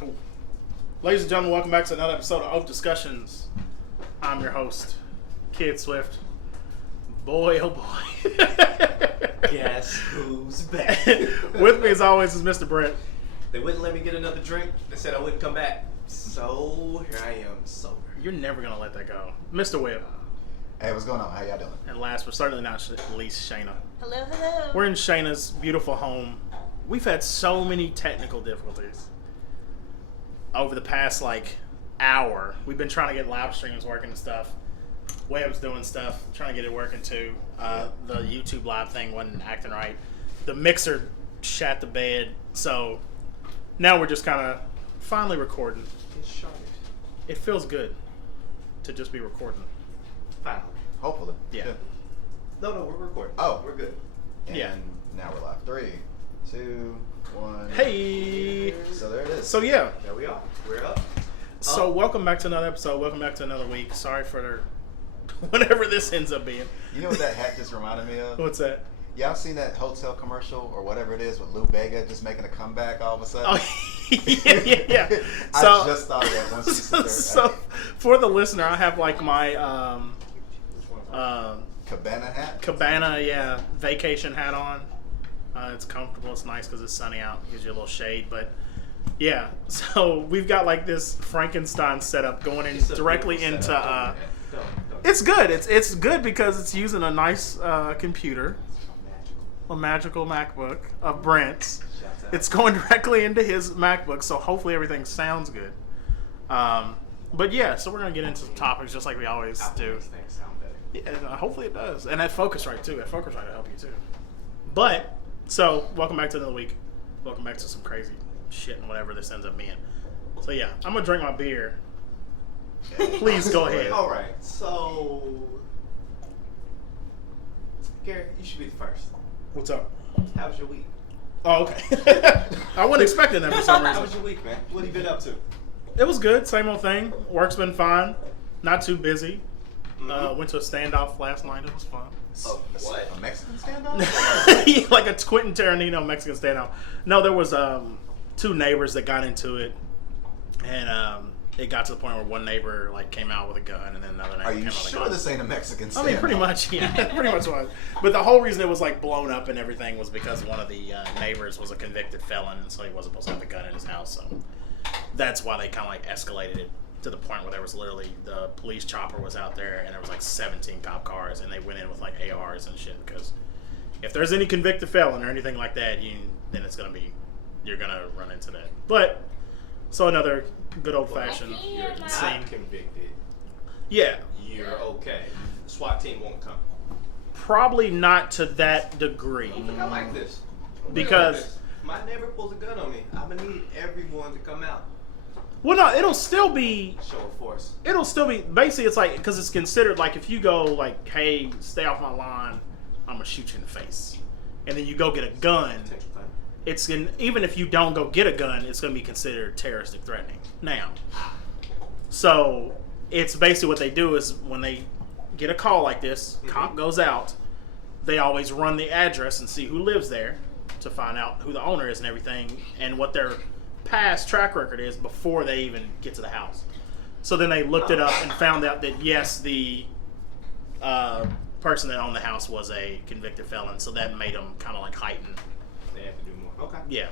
Cool. Ladies and gentlemen, welcome back to another episode of Oafdiscussions. I'm your host, Kid Swift. Boy, oh boy. Guess who's back? With me as always is Mr. Brent. They wouldn't let me get another drink. They said I wouldn't come back. So here I am, sober. You're never going to let that go. Mr. Webb. Hey, what's going on? How y'all doing? And last but certainly not least, Shayna. Hello, hello. We're in Shayna's beautiful home. We've had so many technical difficulties over the past, hour. We've been trying to get live streams working and stuff. Webb's doing stuff, trying to get it working too. The YouTube live thing wasn't acting right. The mixer shat the bed. So now we're just kind of finally recording. It feels good to just be recording. Finally. Hopefully. Yeah. No, we're recording. Oh. We're good. And Yeah. now we're live. 3, 2, 1. Hey! So there it is. So yeah. There we are. We're up. So welcome back to another episode. Welcome back to another week. Sorry for whatever this ends up being. You know what that hat just reminded me of? What's that? Y'all seen that hotel commercial or whatever it is with Lou Bega just making a comeback all of a sudden? Oh, yeah. I just thought of that once you said that. So for the listener, I have my Cabana hat? Cabana, vacation hat on. It's comfortable. It's nice because it's sunny out. Gives you a little shade. But yeah, so we've got this Frankenstein setup going in directly into. It's good. It's good because it's using a nice computer, a magical MacBook of Brent's. It's going directly into his MacBook, so hopefully everything sounds good. But yeah, so we're gonna get into some topics just like we always do. Yeah, hopefully it does, and that Focusrite too. That Focusrite will help you too. But so welcome back to another week. Welcome back to some crazy shit and whatever this ends up being. So yeah, I'm gonna drink my beer. Please go ahead. All right. So, Gary, you should be the first. What's up? How was your week? Oh, okay. I wasn't expecting that for some How reason. was your week, man? What have you been up to? It was good. Same old thing. Work's been fine. Not too busy. Went to a standoff last night. It was fun. What? A Mexican standoff? Like a Quentin Tarantino Mexican standoff. No, there was two neighbors that got into it, and it got to the point where one neighbor came out with a gun, and then another neighbor Are came you out with a sure gun. this ain't a Mexican standoff? I mean, pretty much, yeah. Pretty much was. But the whole reason it was blown up and everything was because one of the neighbors was a convicted felon, and so he wasn't supposed to have a gun in his house. So that's why they kind of escalated it to the point where there was literally the police chopper was out there, and there was 17 cop cars, and they went in with ARs and shit. Because if there's any convicted felon or anything like that, then it's gonna be you're gonna run into that. But so another good old fashioned You're scene. not convicted. Yeah. You're okay. The SWAT team won't come. Probably not to that degree. I don't think I like this. Because my neighbor pulls a gun on me. I'm gonna need everyone to come out. well, no, it'll still be basically it's because it's considered if you go hey, stay off my lawn, I'm gonna shoot you in the face, and then you go get a gun. Even if you don't go get a gun, it's gonna be considered terroristic threatening now. So it's basically what they do is when they get a call like this, cop goes out, they always run the address and see who lives there to find out who the owner is and everything and what their past track record is before they even get to the house. So then they looked it up and found out that yes, the person that owned the house was a convicted felon, so that made them kind of heightened. They have to do more. Okay. Yeah.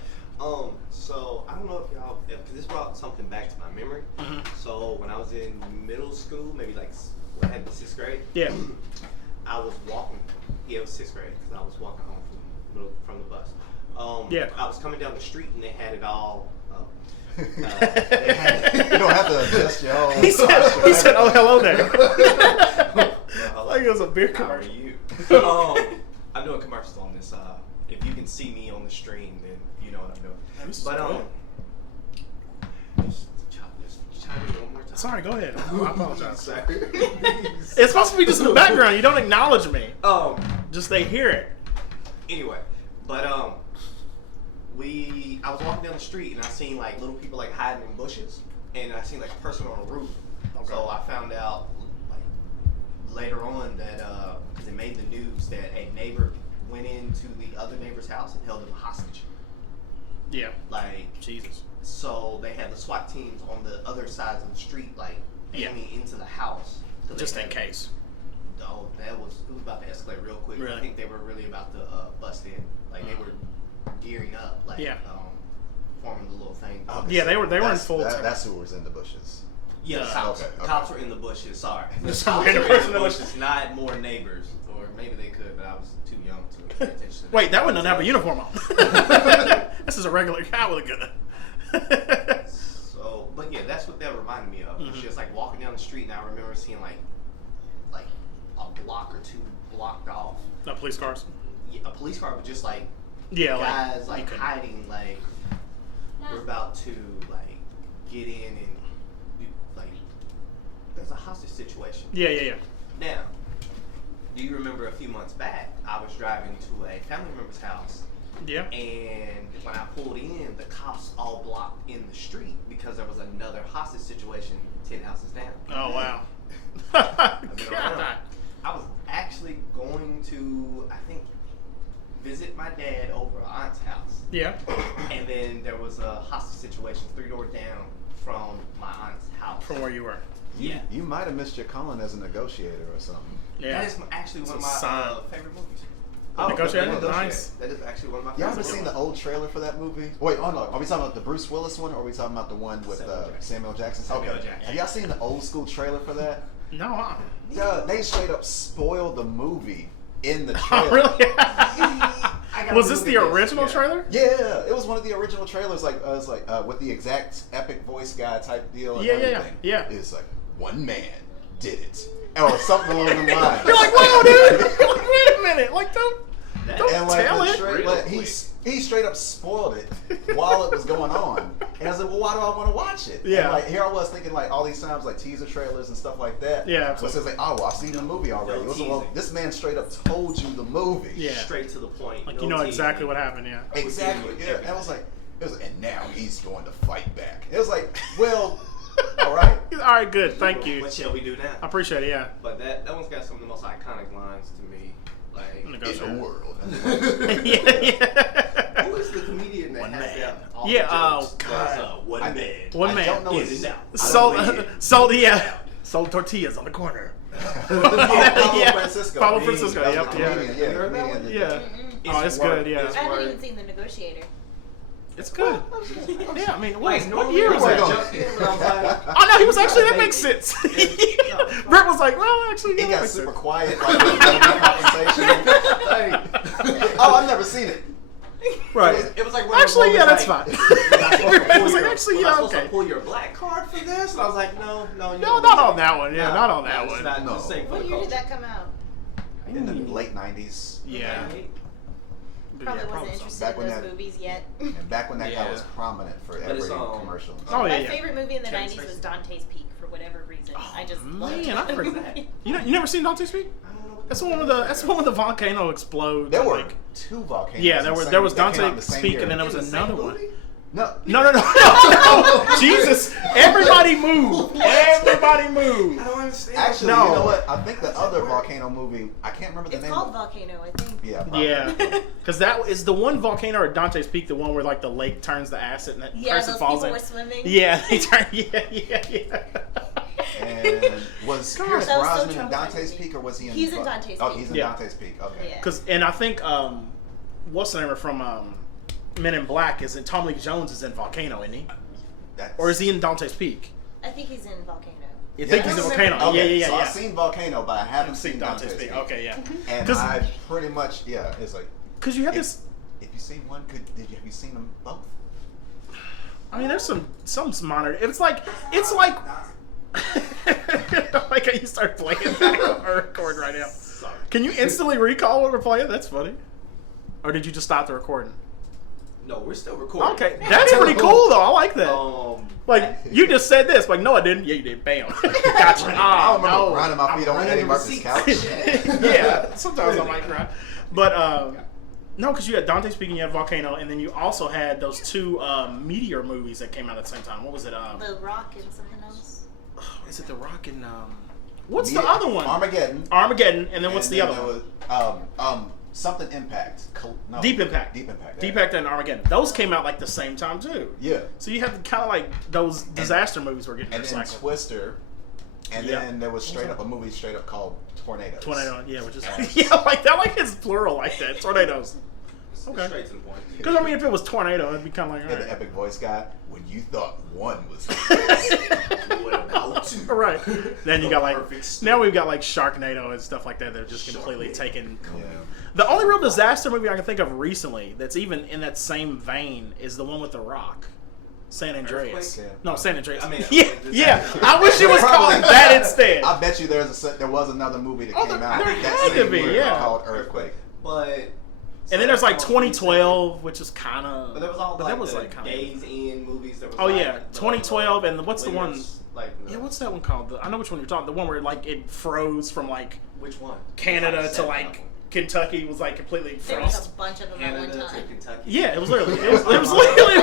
So I don't know if y'all, because this brought something back to my memory. Mm-hmm. So when I was in middle school, maybe I had the 6th grade. Yeah. I was walking. Yeah, it was 6th grade because I was walking home from the bus. Yeah. I was coming down the street and they had it all. You don't have to adjust your own. He said, "Oh, hello there." Well, Like it was a beer how are commercial. you? I'm doing commercials on this. If you can see me on the stream, then you know what I'm doing. This is But good. just chime in one more time. Sorry, go ahead. I apologize. Sorry. It's supposed to be just in the background. You don't acknowledge me. Just They hear it. anyway, but I was walking down the street and I seen little people hiding in bushes, and I seen a person on a roof. Okay. So I found out later on that because it made the news that a neighbor went into the other neighbor's house and held him hostage. Yeah. Like, Jesus. so they had the SWAT teams on the other sides of the street, like aiming into the house. So Just in case. Oh, it was about to escalate real quick. Really? I think they were really about to bust in. Like they were gearing up, like forming the little thing. Okay, Yeah, they were in full. That's who was in the bushes. Yeah, cops. the cops were in the bushes. Sorry, the Just cops random were in person the in the bushes, not more neighbors, or maybe they could, but I was too young to pay attention. To Wait, that one doesn't have a uniform on. This is a regular guy with a gun. So, but yeah, that's what that reminded me of. Just like walking down the street, and I remember seeing like a block or two blocked off. No police cars. Yeah, a police car, but just like guys like hiding, like we're about to like get in and like there's a hostage situation. Yeah. Now, do you remember a few months back, I was driving to a family member's house. Yeah. And when I pulled in, the cops all blocked in the street because there was another hostage situation 10 houses down. Oh wow. God. I was actually going to, I think, visit my dad over at aunt's house. Yeah. And then there was a hostage situation 3 doors down from my aunt's house. From where you were. Yeah. You might have missed your calling as a negotiator or something. Yeah. That is actually one of It's a my sign. favorite movies. Negotiator? The Nice. That is actually one of my Y'all favorite ever seen movies. the old trailer for that movie? Wait, oh no. Are we talking about the Bruce Willis one or are we talking about the one with Samuel Jackson? Samuel Okay. Jackson. Have y'all seen the old school trailer for that? No. Yeah, they straight up spoiled the movie in the trailer. Oh, really? I gotta Was this look the at this. original Yeah. trailer? Yeah, it was one of the original trailers. Like, it was like with the exact epic voice guy type deal and Yeah. everything. It's like one man did it, or something along the lines. You're like, whoa, dude! Like, wait a minute! Like, don't And like, tell it. like, he straight up spoiled it while it was going on. And I was like, well, why do I want to watch it? Yeah. And like, here I was thinking like all these times like teaser trailers and stuff like that. Yeah, So it says like, oh, well, I've seen the movie already. It was, well, this man straight up told you the movie. Yeah. Straight to the point. Like, no you know teasing. exactly what happened, yeah. Exactly. Yeah. And I was like, and now he's going to fight back. It was like, well, all right. All right, good. Thank you. What shall we do now? I appreciate it, yeah. But that one's got some of the most iconic lines to me. Like, In the world. yeah. who is the comedian that One has man. that? All Yeah, the oh, jokes? God. There's, one I- man. One I man. don't know In his and out. Sold tortillas on the corner. Pablo Francisco. Pablo Francisco, That was yep, the yeah. comedian, You heard that one? Yeah. It's Oh, it's work. good, yeah. It's I haven't work. even seen The Negotiator. It's good. Yeah, I mean, what Like, what year was Where that? we jumped in, but I was like, Oh, no, he was actually, that makes sense. Brett was like, well, actually, He yeah, that got makes super sense. quiet like in the conversation. Oh, I've never seen it. Right. it was like when Actually, the yeah, woman's that's like, fine. I was like, actually, yeah, supposed okay. to pull your black card for this, and I was like, no, you No, don't not need on it. that one. Yeah, No, not on that it's one. Not No. the same for What the year did culture. that come out? In the late 90s. Yeah. Probably Yeah, wasn't interested Back in when those that- movies yet. And back when that guy Yeah. was prominent for But it's, every commercial. and Oh, stuff. yeah, My yeah. favorite movie in the Kevin 90s was Spacey. Dante's Peak for whatever reason. I just loved Man, I that forgot. movie. You never seen Dante's Peak? That's the one with the volcano explodes. There and, were like, two volcanoes. yeah, in the there was that came out in the Dante's same Peak, year. and then there was In the same another one. movie? No. No. Jesus, everybody move. Everybody move. I don't understand. Actually, No. you know what? I think the other volcano movie, I can't remember the It's name. called Volcano, I think. Yeah, probably. Yeah, because that is the one volcano or Dante's Peak, the one where like the lake turns to acid and that Yeah, person those falls people in. were swimming. Yeah, they turn. Yeah. And was God. Pierce That was so Brosnan in Dante's traumatizing. Peak or was he in? He's in Dante's Oh, Peak. he's in Yeah. Dante's Peak. Okay. Yeah. And I think what's the name from Men in Black is in Tom Lee Jones is in Volcano, isn't he? That's, Or is he in Dante's Peak? I think he's in Volcano. You think Yeah. he's in Volcano? Okay, Yeah. So I've seen Volcano, but I haven't seen Dante's Peak. Okay, yeah. And 'Cause- I pretty much, yeah, it's like Because you have if, this. if you seen one, have you seen them both? I mean, there's some minor. It's like like how you start playing back on our record right now. Can you instantly recall what we're playing? That's funny. Or did you just stop the recording? No, we're still recording. Okay, that's pretty cool though. I like that. Like Oh. you just said this. Like no, I didn't. Yeah, you did. Bam. Gotcha. I Oh remember no. grinding my feet on running Eddie the Murphy's receipts. couch. Yeah, sometimes I might cry. But no, because you had Dante's Peak and you had Volcano, and then you also had those two meteor movies that came out at the same time. What was it? The Rock and something else. Is it The Rock and what's the other one? Armageddon. Armageddon, and then what's the other one? Was, something Impact. No, Deep Impact. Deep Impact. Deep Impact and Armageddon. Those came out like the same time too. Yeah. So you have kind of like those disaster movies were getting And then recycled. Twister. And Yeah. then there was a movie straight up called Tornadoes. Tornado, yeah, which is yeah, like that, like it's plural like that. Tornadoes. Okay. Straight to the point. Because I mean, if it was tornado, it'd be kind of like And the alright. epic voice guy, when you thought one was two. Right. Then you got like Perfect storm. now we've got like Sharknado and stuff like that. They're just completely Sharknado. taken. Yeah. The only real disaster movie I can think of recently that's even in that same vein is the one with The Rock, San Andreas. Earthquake? No, San Andreas. I mean, yeah. I wish it was called that instead. I bet you there was another movie that Oh, came there out had to same be, year yeah. called Earthquake. But And then there's like 2012, which is kind of. But there was all But like that was the like kind of. Days In movies. There was Oh like yeah, 2012, and what's the one? winners, Like Yeah, what's that one called? I know which one you're talking. The one where like it froze from like which one? Canada to Seven like of them. Kentucky was like completely There was frost. a bunch of them at one Canada to time. Kentucky. Yeah, it was literally. It was literally.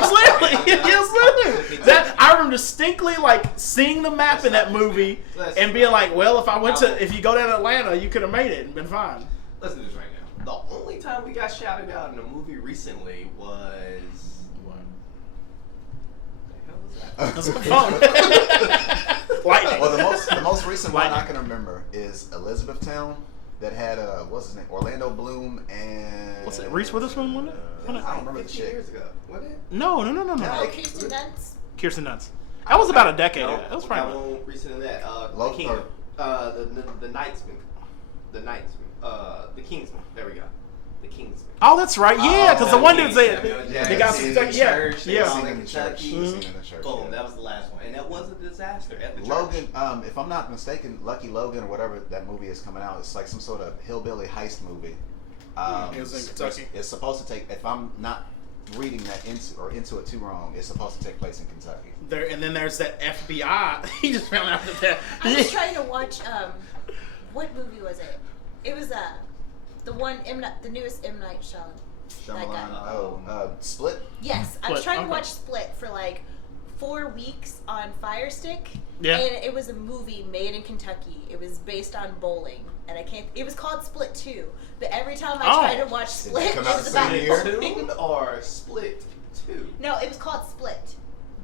That I remember distinctly like seeing the map in that movie and being like, well, if you go down to Atlanta, you could have made it and been fine. Listen to this right now. The only time we got shouted out in a movie recently was what? The hell was that? That's my phone. Lightning. Well, the most recent one I Lightning. can remember is Elizabethtown that had what's his name, Orlando Bloom and What's it? Reese Witherspoon, wasn't it? I don't remember the 15 chick. years ago. Wasn't it? No. Oh, Kirsten Dunst. Kirsten Dunst. That was about a decade No, ago. That was that probably. one recent than that. The Low- Kingdom. The Knightsman. The Knightsman. The Kingsman. There we go. The Kingsman. Oh, that's right. Yeah, because the one dude Samuel said Jackson. they got some stuff. Yeah, Church, yeah. Singing in the church. Kentucky. Singing in the church. Boom. yeah. That was the last one, and that was a disaster at the church. Logan, if I'm not mistaken, Lucky Logan or whatever that movie is coming out, it's like some sort of hillbilly heist movie. It was in Kentucky. It's supposed to take, if I'm not reading that into it too wrong, it's supposed to take place in Kentucky. There, and then there's that FBI. He just found out that. I was trying to watch. What movie was it? It was the one the newest M Night Shyamalan. That guy. Shyamalan. Split. Yes, I was Split, trying to okay. watch Split for like 4 weeks on Fire Stick. Yeah. And it was a movie made in Kentucky. It was based on bowling, and I can't. It was called Split 2. But every time I tried to watch Did Split, it come out it was the same about year? bowling. Two or Split 2? No, it was called Split.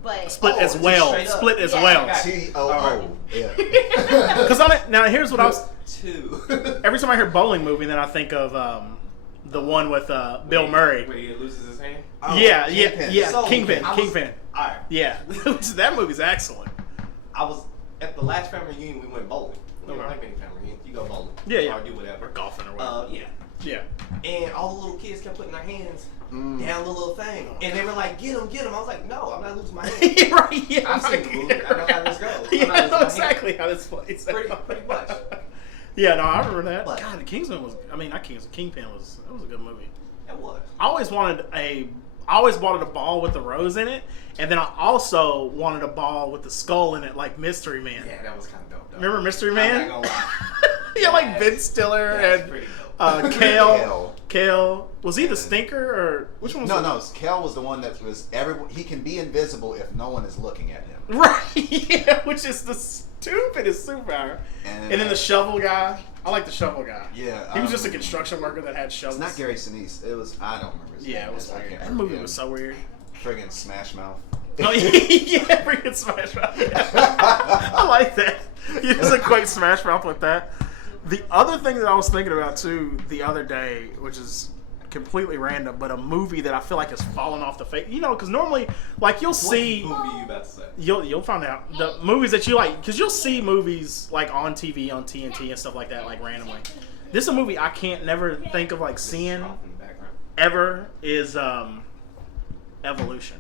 But Split as it's well. straight up. Split as Yeah. well. Okay. TOO. Yeah. Because now here's what I was. 2. Every time I hear bowling movie, then I think of the one with Bill Murray. Where he loses his hand? Yeah, Kingpin. yeah. So, Kingpin. I was- Kingpin. Alright. Yeah, that movie's excellent. I was at the last family reunion. We went bowling. We Okay. don't like any family reunion. You go bowling. Yeah. Or do whatever. Or golfing or whatever. Yeah. Yeah. And all the little kids kept putting their hands down the little thing, and they were like, "Get him, get him!" I was like, "No, I'm not losing my hand." right. Yeah. I've seen the movie. I know how this goes. I'm Yeah, not I losing know my exactly how this plays. Pretty much. Yeah, no, I remember that. But- God, the Kingsman was. I mean, not Kingsman. Kingpin was. That was a good movie. It was. I always wanted I always wanted a ball with the rose in it, and then I also wanted a ball with the skull in it, like Mystery Man. Yeah, that was kind of dope. Though. Remember Mystery I'm Man? not gonna lie. Yeah, like That's- Ben Stiller that's and pretty dope. Kale. Kale. Was he the stinker or which one was No, Kel was the one that was he can be invisible if no one is looking at him. Right, yeah, which is the stupidest superpower. And then the shovel guy. I like the shovel guy. Yeah, He was just a construction worker that had shovels. It's not Gary Sinise. It was I don't remember his name. Yeah, it was I weird. can't That remember movie him. was so weird. Friggin' Smash Mouth. Oh, yeah, freaking Smash Mouth. I like that. You just equate Smash Mouth with that. The other thing that I was thinking about too the other day, which is completely random, but a movie that I feel like has fallen off the face. You know, because normally, like you'll see, What movie you about to say? you'll find out the movies that you like, because you'll see movies like on TV, on TNT and stuff like that, like randomly. This is a movie I can't never think of like seeing Off in the background. ever is Evolution.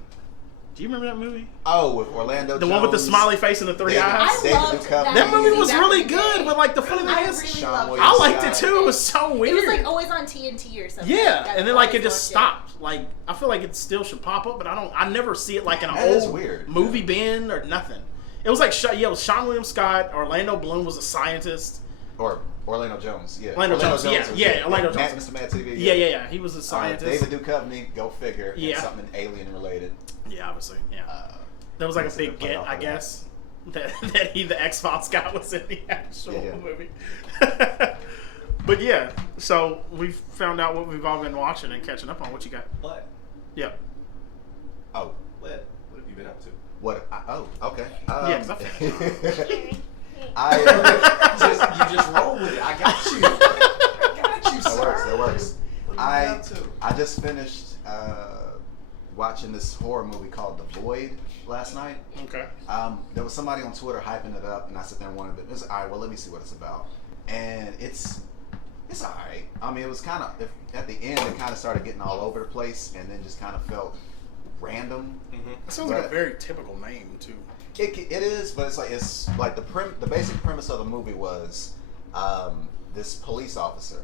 Do you remember that movie? Oh, with Orlando The one with the Jones. smiley face and the three David- eyes? I David loved Duchovny. That movie was back really in the good, day. but like the funny thing I is, really Sean loved Williams I liked it Scott. too. It was so weird. It was like always on TNT or something. Yeah, Like, and then like it always just watched stopped. Like I feel like it still should pop up, but I never see it like in an That is old weird. movie bin or nothing. It was like it was Sean William Scott. Orlando Bloom was a scientist. Or Orlando Jones. Yeah. Orlando Jones, yeah, was yeah, Orlando Matt, Jones. Mr. Mad TV. Yeah. He was a scientist. David Duchovny, go figure. Yeah. And something alien related. Yeah, obviously. Yeah, that was like a Must have big been played get, off I of guess. That the X-Files guy was in the actual Yeah. movie. But yeah, so we've found out what we've all been watching and catching up on. What you got? What? Yep. Oh. What have you been up to? What? Okay. Yeah, 'cause I finished. You just roll with it. I got you. I got you, sir. That works. What have you been up to? I just finished watching this horror movie called The Void last night. Okay. There was somebody on Twitter hyping it up, and I sat there and wanted it. It was all right. Well, let me see what it's about. And it's all right. I mean, it was kind of at the end, it kind of started getting all over the place, and then just kind of felt random. Mm-hmm. That sounds like a very typical name too. It is, but it's like the basic premise of the movie was this police officer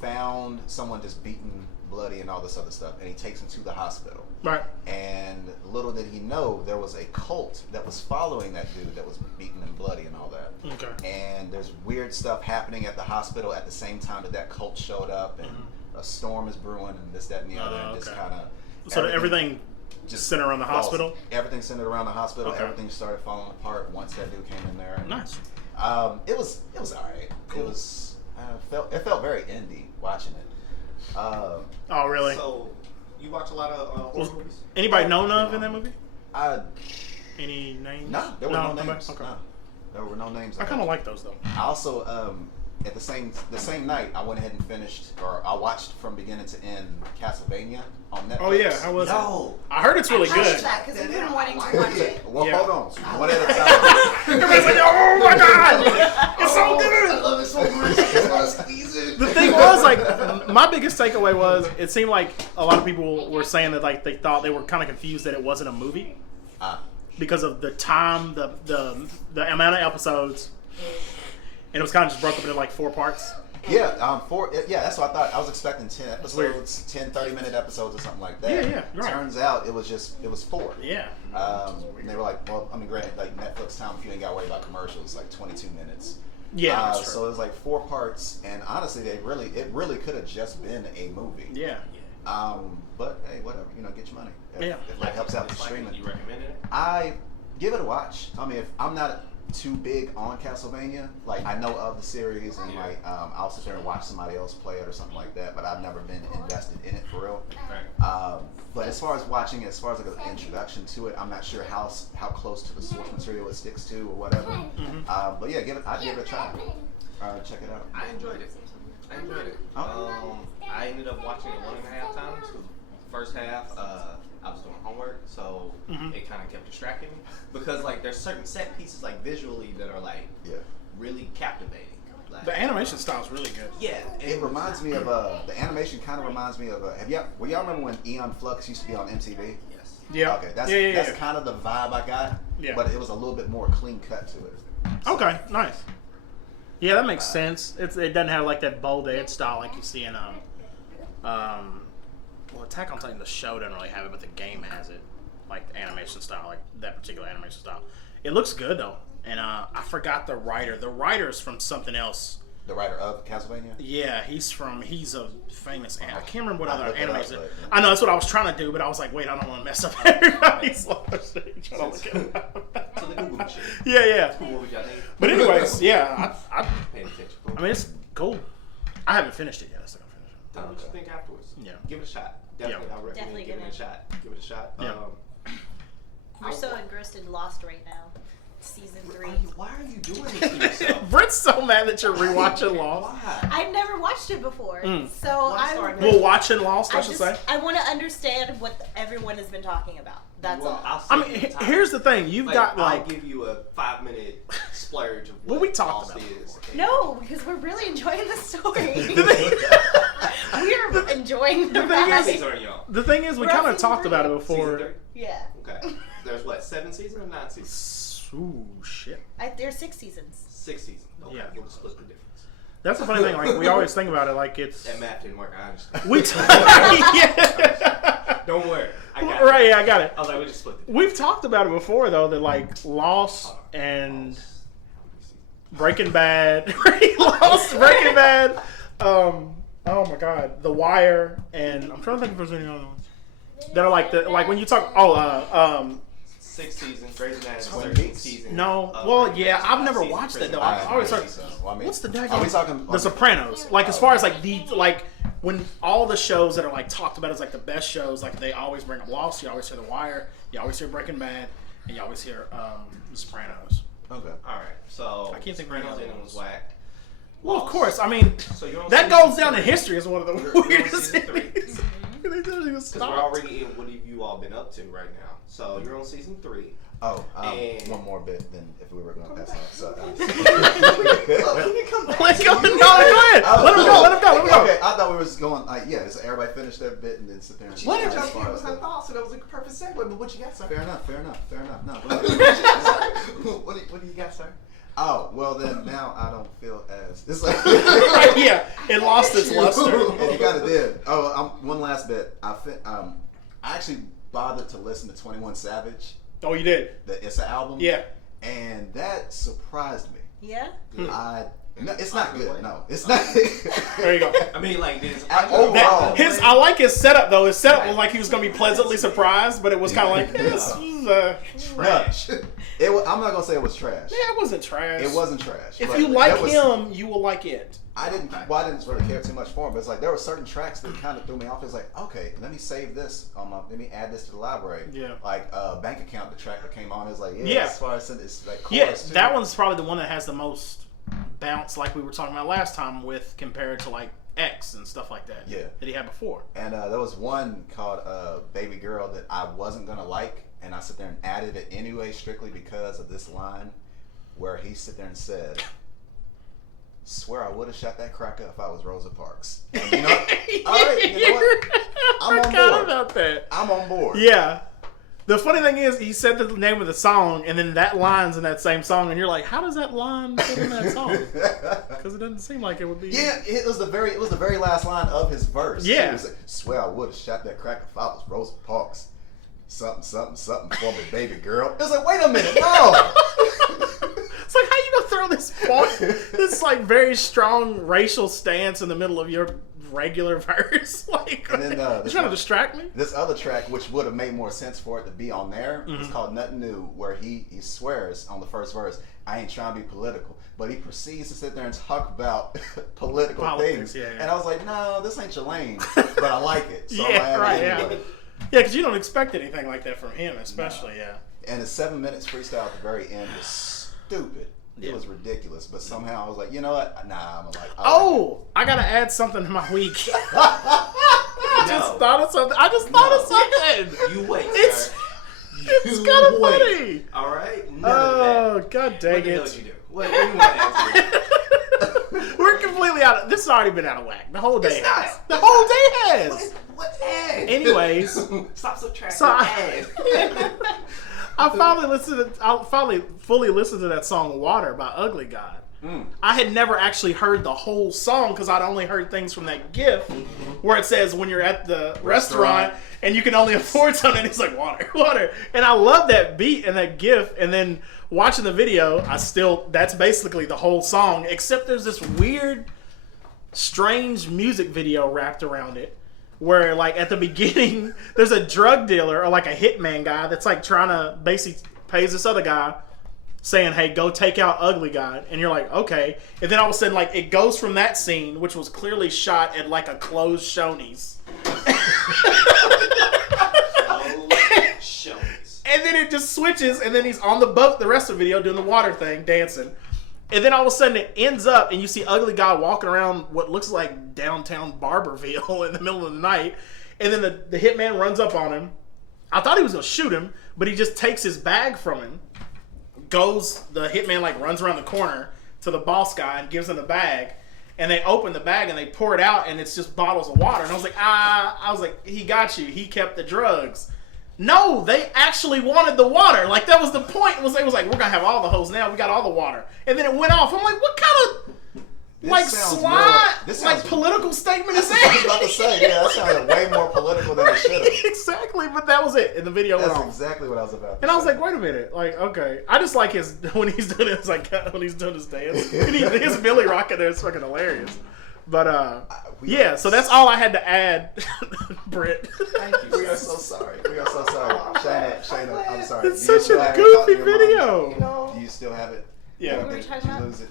found someone just beaten, bloody, and all this other stuff, and he takes him to the hospital. Right. And little did he know there was a cult that was following that dude that was beaten and bloody and all that. Okay. And there's weird stuff happening at the hospital at the same time that cult showed up, and a storm is brewing, and this, that, and the other, and just kind of. So everything just centered around the hospital. Everything centered around the hospital. Okay. Everything started falling apart once that dude came in there. Nice. It was all right. Cool. It felt very indie watching it. Oh, really? So, you watch a lot of horror movies? Anybody known of in that movie? I Any names? no, there were no names. Okay. No, there were no names. I kind of like those though. I also at the same night I went ahead and finished, or I watched from beginning to end Castlevania on Netflix. Oh yeah, how was it? No. I heard it's really I good. watched that because we've been wanting to watch it. Well, Yeah. hold on. One at a time. Everybody's like, "Oh my god, it's so good!" I love it so much. I just want to squeeze it. The thing was, like, my biggest takeaway was it seemed like a lot of people were saying that like they thought they were kind of confused that it wasn't a movie because of the time, the amount of episodes, and it was kind of just broke up into like 4 parts. Yeah, that's what I thought. I was expecting 10 episodes, 10 30-minute episodes or something like that. Yeah, right. Turns out it was 4. Yeah. And they were like, well, I mean, granted, like Netflix time, if you ain't got to worry about commercials, like 22 minutes. Yeah. That's true. So it was like 4 parts, and honestly, it really could have just been a movie. Yeah. But hey, whatever, get your money. Yeah. If that helps out with streaming. You recommended it? I give it a watch. I mean, if I'm not too big on Castlevania, like I know of the series, and like I'll sit there and watch somebody else play it or something like that, but I've never been invested in it for real. Right. But as far as watching it, as far as like an introduction to it, I'm not sure how close to the source material it sticks to or whatever. But yeah, I'd give it a try. Check it out. I enjoyed it. I ended up watching it 1.5 times. First half, I was doing homework, so it kind of kept distracting me because like there's certain set pieces like visually that are like really captivating. Like, The animation style is really good. yeah, It reminds me of the animation kind of reminds me of y'all remember when Eon Flux used to be on MTV? Yes. Yeah. Okay, that's yeah. kind of the vibe I got. Yeah. But it was a little bit more clean cut to it. Okay, nice. Yeah, that makes sense. It doesn't have like that bold edge style like you see in well, Attack on Titan, the show doesn't really have it, but the game has it, like the animation style, like that particular animation style. It looks good though, and I forgot the writer. The writer's from something else. The writer of Castlevania? Yeah, he's a famous. I can't remember what I other looked it up, animation. but, I know that's what I was trying to do, but I was like, wait, I don't want to mess up everybody's lives. Trying to look it up. So the Google machine. Yeah. What would y'all think? But anyways, yeah, I Paying attention. mean, it's cool. I haven't finished it yet. I still gotta finish it. Tell me what you think afterwards. Yeah. Give it a shot. Definitely, I recommend Definitely giving it a give it. shot. Give it a shot. Yeah. We're so engrossed in Lost right now. Season 3. Why are you doing this to yourself? Brent's so mad that you're rewatching Lost. Why? I've never watched it before, so Lost I'm. are Well, watching Lost, I should say. I want to understand what everyone has been talking about. That's all. I'll I save mean, you time. here's the thing. You've got I'll like, give you a 5-minute splurge of what Well, we talked Lost about it is. No, because we're really enjoying the story. We're enjoying the thing How many is- ride. seasons are y'all? the thing is, we We're on kind of season talked 3. about it Season before. 3? Yeah. Okay. There's what, 7 seasons or 9 seasons? Ooh, shit. There's 6 seasons. 6 seasons. Okay. Yeah. We'll split the difference. That's the funny thing. Like, we always think about it like it's. That math didn't work. I understand. We yeah. Don't worry. I got it. Right, yeah, I got it. I was like, we just split the We've talked about it before, though, that like Lost and Breaking Bad, Lost, Breaking Bad, oh my God, The Wire, and I'm trying to think if there's any other ones that are like when you talk. 6 seasons. Grey's Anatomy, Twin 13th Peaks? season. No, of well, Breaking yeah, Bad, I've 5 never seasons, watched that Prison though. Break. I always heard. so. Well, I mean, What's the daggone? Are we talking The Sopranos. Like as far as like like when all the shows that are like talked about as like the best shows, like they always bring up Lost. You always hear The Wire. You always hear Breaking Bad, and you always hear The Sopranos. Okay. All right, so I can't think of any Sopranos other ending ones. was whack. Well, of Lost. course. I mean, So you're on that season goes down in 3. history as one of the You're on weirdest season 3. things. They didn't even Because we're stop. already in what have you all been up to right now. So you're on season 3. Oh, And- one more bit than if we were going to pass off. So, Let's go. No, go ahead. Let him go. Let him go. Let him go. Okay, I thought we were just going like, yeah, so everybody finish their bit and then sit there and Let him as just far give as us her the- thoughts, so that was a perfect segue. But what you got, sir? Fair enough. No, go ahead. What do you got, sir? Oh, well then now I don't feel as it's like Yeah, it lost its luster. and you kind of did. Oh, one last bit. I actually bothered to listen to 21 Savage, Oh, you did. the Issa album. Yeah. And that surprised me. Yeah? No, it's not good. No, it's not. There you go. I mean, like this. Overall, I like his setup though. His setup was like he was gonna be pleasantly surprised, but it was kind of like this is Trash. I'm not gonna say it was trash. yeah, it wasn't trash. It wasn't trash. If but you like there was- him, you will like it. I didn't really care too much for him, but it's like there were certain tracks that kind of threw me off. It's like, okay, let me save this let me add this to the library. Yeah. Like Bank Account, the track that came on is like, Yeah. as far as it's like chorus Yeah, too. that one's probably the one that has the most bounce, like we were talking about last time, with compared to like X and stuff like that. Yeah. that he had before. And there was one called Baby Girl that I wasn't gonna like, and I sit there and added it anyway, strictly because of this line where he sit there and said, "Swear I would have shot that cracker if I was Rosa Parks." And you know, all right, you know what? I'm on Forgot board. about that. I'm on board. Yeah. The funny thing is, he said the name of the song, and then that line's in that same song, and you're like, how does that line fit in that song? Because it doesn't seem like it would be. Yeah, it was the very last line of his verse. Yeah. He was like, "Swear I would have shot that cracker if I was Rosa Parks. Something for me, baby girl." It was like, wait a minute, no. It's like, how you gonna throw this like very strong racial stance in the middle of your regular verse? Like, And then, you trying to distract me? This other track, which would have made more sense for it to be on there, is called Nothing New, where he swears on the first verse, "I ain't trying to be political," but he proceeds to sit there and talk about political Politics, things. yeah. And I was like, no, this ain't your lane, but I like it. So I'm Yeah, gonna add right, it yeah. anyway. Yeah, because you don't expect anything like that from him, especially, yeah. And the 7 minutes freestyle at the very end was stupid. Yeah. It was ridiculous, but somehow I was like, you know what? Nah, I'm like, Oh, I gotta add something to my week. I just thought of something. You wait, It's sir. it's You kind of wait. funny. All right. None Oh, of god that. dang What the hell it. did you do? What do you want to answer? We're completely out of this. Has already been out of whack. The whole day It's not. has. The whole day has. What ad? Anyways, Stop subtracting so ad. I finally fully listened to that song "Water" by Ugly God. I had never actually heard the whole song because I'd only heard things from that GIF where it says when you're at the restaurant and you can only afford something, it's like water. And I love that beat and that GIF. And then watching the video, that's basically the whole song, except there's this weird, strange music video wrapped around it. Where, like, at the beginning, there's a drug dealer or, like, a hitman guy that's, like, trying to basically pays this other guy saying, hey, go take out Ugly God. And you're like, okay. And then all of a sudden, like, it goes from that scene, which was clearly shot at, like, a closed Shoney's. And then it just switches, and then he's on the boat the rest of the video doing the water thing, dancing. And then all of a sudden it ends up, and you see Ugly God walking around what looks like downtown Barberville in the middle of the night. And then the hitman runs up on him. I thought he was going to shoot him, but he just takes his bag from him. The hitman like runs around the corner to the boss guy and gives him the bag. And they open the bag and they pour it out, and it's just bottles of water. And I was like, he got you. He kept the drugs. No, they actually wanted the water. Like, that was the point. It was like, we're going to have all the hose now. We got all the water. And then it went off. I'm like, what kind of, political statement is that? I was about to say, yeah, that sounded way more political than it should have. Exactly, but that was it. And the video went That's off. exactly what I was about to And I was say. like, wait a minute. Like, okay. I just like when he's doing his dance. His Billy Rock in there is fucking hilarious. But yeah. So that's all I had to add, Britt. Thank you. We are so sorry. Shayna, I'm sorry. It's Do you such still a have your goofy your mind? video. Do you still have it? Yeah. What were we Did talking you about? lose it?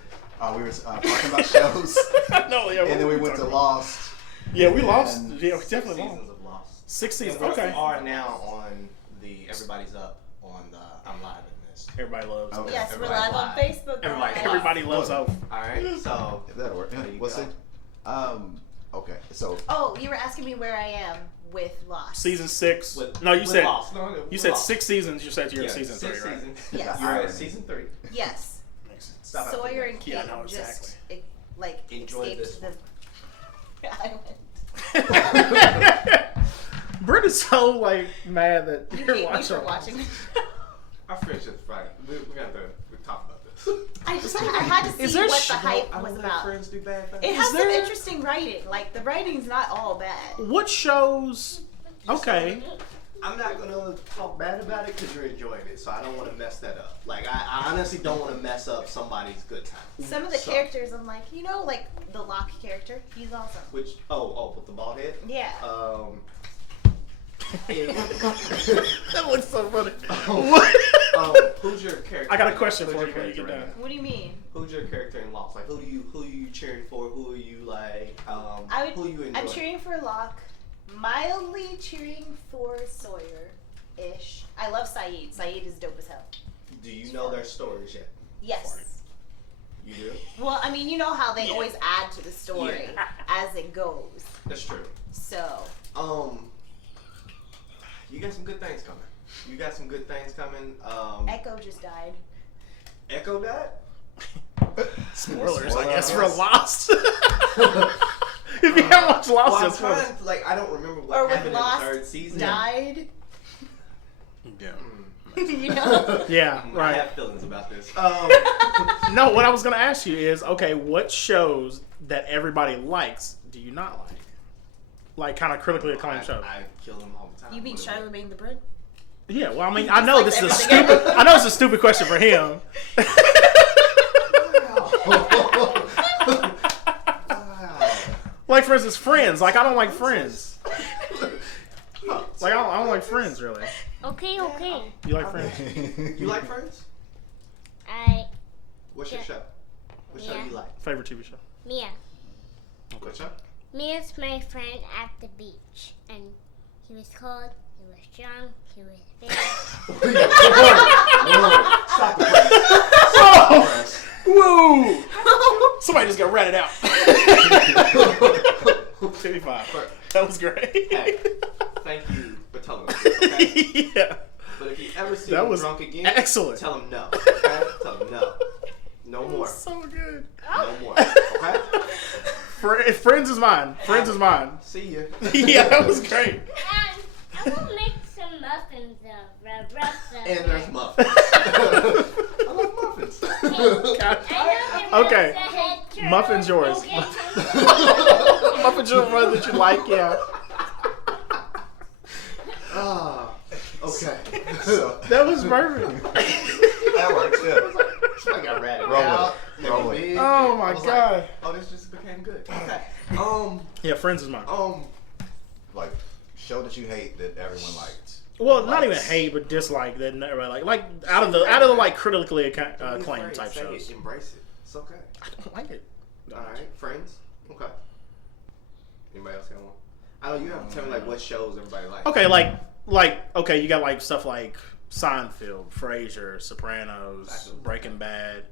We were talking about shows. No, yeah. And then we went to Lost. Yeah, we lost. And Yeah, we definitely lost. Seasons of Lost. 6 seasons. And Okay. We are now on the Everybody's Up on the I'm Live in this. Everybody loves. Okay. Yes, we're Everybody's live on live. Facebook. Everybody- guys. Everybody loves Oaf. Alright, so If that'll work. Yeah, There you we'll go. see. Okay, so Oh, you were asking me where I am with Lost. Season 6. with, No, you with said Lost. No, you with said Lost. 6 seasons. You said you're Yeah, in season 3, 6 right? seasons. Yes. You're Irony. at season 3. Yes. Makes sense. Stop out Sawyer there. and Kate Yeah, I know just exactly. like Enjoy escaped this the island. Britt is so like mad that You you're hate me watching. for watching. I finished it Friday. We got to talk about this. I had to Is see there what the hype I was don't let about. friends do bad things. It has Is some there- interesting writing. Like the writing's not all bad. What shows? Okay. I'm not gonna talk bad about it because you're enjoying it, so I don't want to mess that up. Like I honestly don't want to mess up somebody's good time. Some of the So- characters, I'm like, like the Locke character, he's awesome. Which with the bald head. Yeah. That looks so funny. Who's your character? I got a question Who's for your you when you character get right done. now? What do you mean? Who's your character in Lost? Like who you cheering for? Who are you like? Who you enjoy? I'm cheering for Locke, mildly cheering for Sawyer-ish. I love Saeed. Saeed is dope as hell. Do you know their stories yet? Yes. You do. Well, I mean, you know how they always add to the story Yeah. as it goes. That's true. So, You got some good things coming. Echo just died. Echo died. Spoilers, I Spoiler guess, for alert. Lost. If you haven't watched Lost, Well, I'm that's funny. trying to, like, I don't remember Or what when happened Lost in the 3rd season. died. Yeah. You know? Yeah, I right. have feelings about this. No, what I was going to ask you is, okay, what shows that everybody likes do you not like? Like, kind of critically acclaimed shows. I kill them all the time. You mean What do Charlamagne the Bread? Yeah, well, I mean, I know Just this is a like everything stupid. I know it's a stupid question for him. Like, for instance, Friends. Like, I don't like Friends. Like, I don't like Friends, really. Okay. You like Friends? You like Friends? What's your Yeah. show? What show Yeah. you like? Favorite TV show? Mia. What show? Mia's my friend at the beach, and he was cold, he was strong, he was big. Stop it. Oh! Woo! Somebody just got ratted out. 55. That was great. Hey, thank you for telling us this, okay? Yeah. But if you ever see That him was drunk again, excellent. tell him no. Okay? Tell him no. No more. So good. No more. Okay? Friends is mine. Friends is mine. See ya. Yeah, that was great. And I will make some muffins of And there's muffins. I love muffins. Okay. Muffin's yours. Muffin's your one that you like, yeah. okay. So That was perfect. that works. Yeah. I got ratted Roll out. it. They were Roll it. big. Oh my I was God. Like, oh, this just became good. Okay. Yeah, Friends is mine. Like show that you hate that everyone liked. Well, not even Likes. hate, but dislike that everybody like out of the like critically acclaimed type Say shows. it, embrace it. It's okay. I don't like it. All right, Friends. Okay. Anybody else got one? I know you have to tell me like what shows everybody likes. Okay, okay, you got like stuff like Seinfeld, Frasier, Sopranos, Breaking Bad,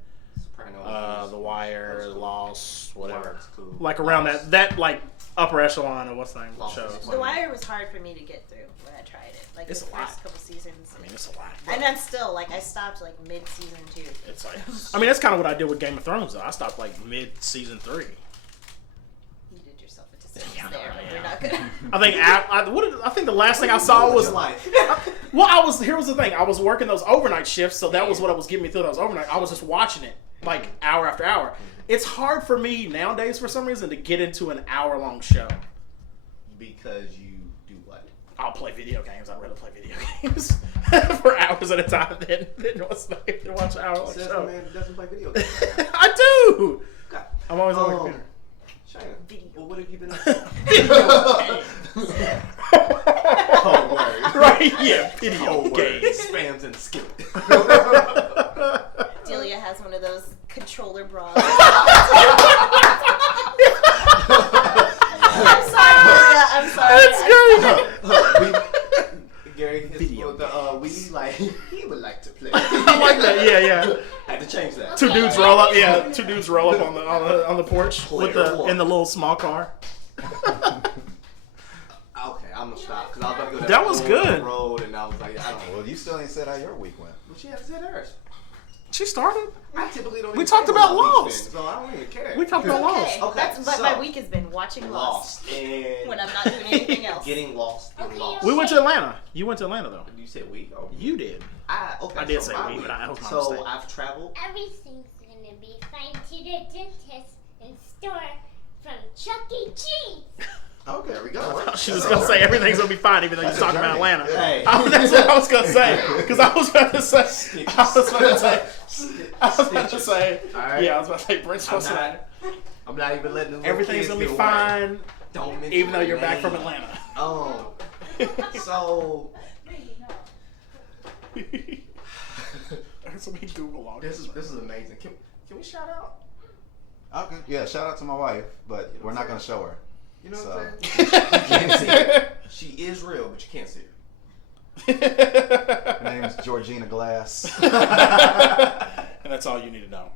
Sopranos. The Wire, That's cool. Lost, whatever. That's cool. Like around that like upper echelon of what's the name of Lost shows. is The Wire was hard for me to get through when I tried it. Like It's the a lot. first couple seasons. I mean, it's a lot. And then still, like, I stopped like mid season 2. It's like, I mean, that's kind of what I did with Game of Thrones. Though I stopped like mid season 3. You did yourself a disservice Yeah, there, but yeah. you're not good. I think I think the last thing I saw was life. well, here was the thing. I was working those overnight shifts, so that was what was getting me through those overnight. I was just watching it like hour after hour. It's hard for me nowadays for some reason to get into an hour-long show. Because you do what? I'll play video games. I'd rather play video games for hours at a time than watch an hour-long Says the show. man who doesn't play video games. I do. Okay. I'm always on the computer. China. Video. Well, what have you been up to? Cold word. Right? Yeah, video Cold word. games. Spams in the skillet. Delia has one of those controller bras. I'm sorry, Delia. I'm sorry. That's great. Gary, Video we like he would like to play. I like that. Yeah. Had to change that. Two dudes roll up. Yeah, two dudes roll up on the porch with in the little small car. Okay, I'm gonna stop because I was about to go down That was the good. road, and I was like, I don't know. Well, you still ain't said how your week went. But she has said hers. She started. I typically don't. We even talked care about my week's Lost. been, so I don't even care. We talked about Lost. Okay, Okay, that's what so- my week has been watching Lost. and When I'm not doing anything else. getting lost in Okay, Lost. We went to Atlanta. You went to Atlanta though. You said week? Oh, You did. okay. I did so say my we, but that was my so mistake. I've traveled. Everything's gonna be fine to the dentist in store from Chuck E. Cheese. Okay, there we go. She was gonna say everything's gonna be fine, even though you're That's a talking about journey. Atlanta. Hey. That's what I was gonna say, because I was about to say, Alright. yeah, I was about to say, Brent's supposed to. I'm not even letting the little Everything's kids gonna be get away. fine, Don't mention even though my you're back name. from Atlanta. So That's what we Google log. this is amazing. Can we shout out? Okay. Yeah, shout out to my wife, but we're not gonna show her. You know So- what I'm saying? You can't see her. She is real, but you can't see her. Her name is Georgina Glass. And that's all you need to know.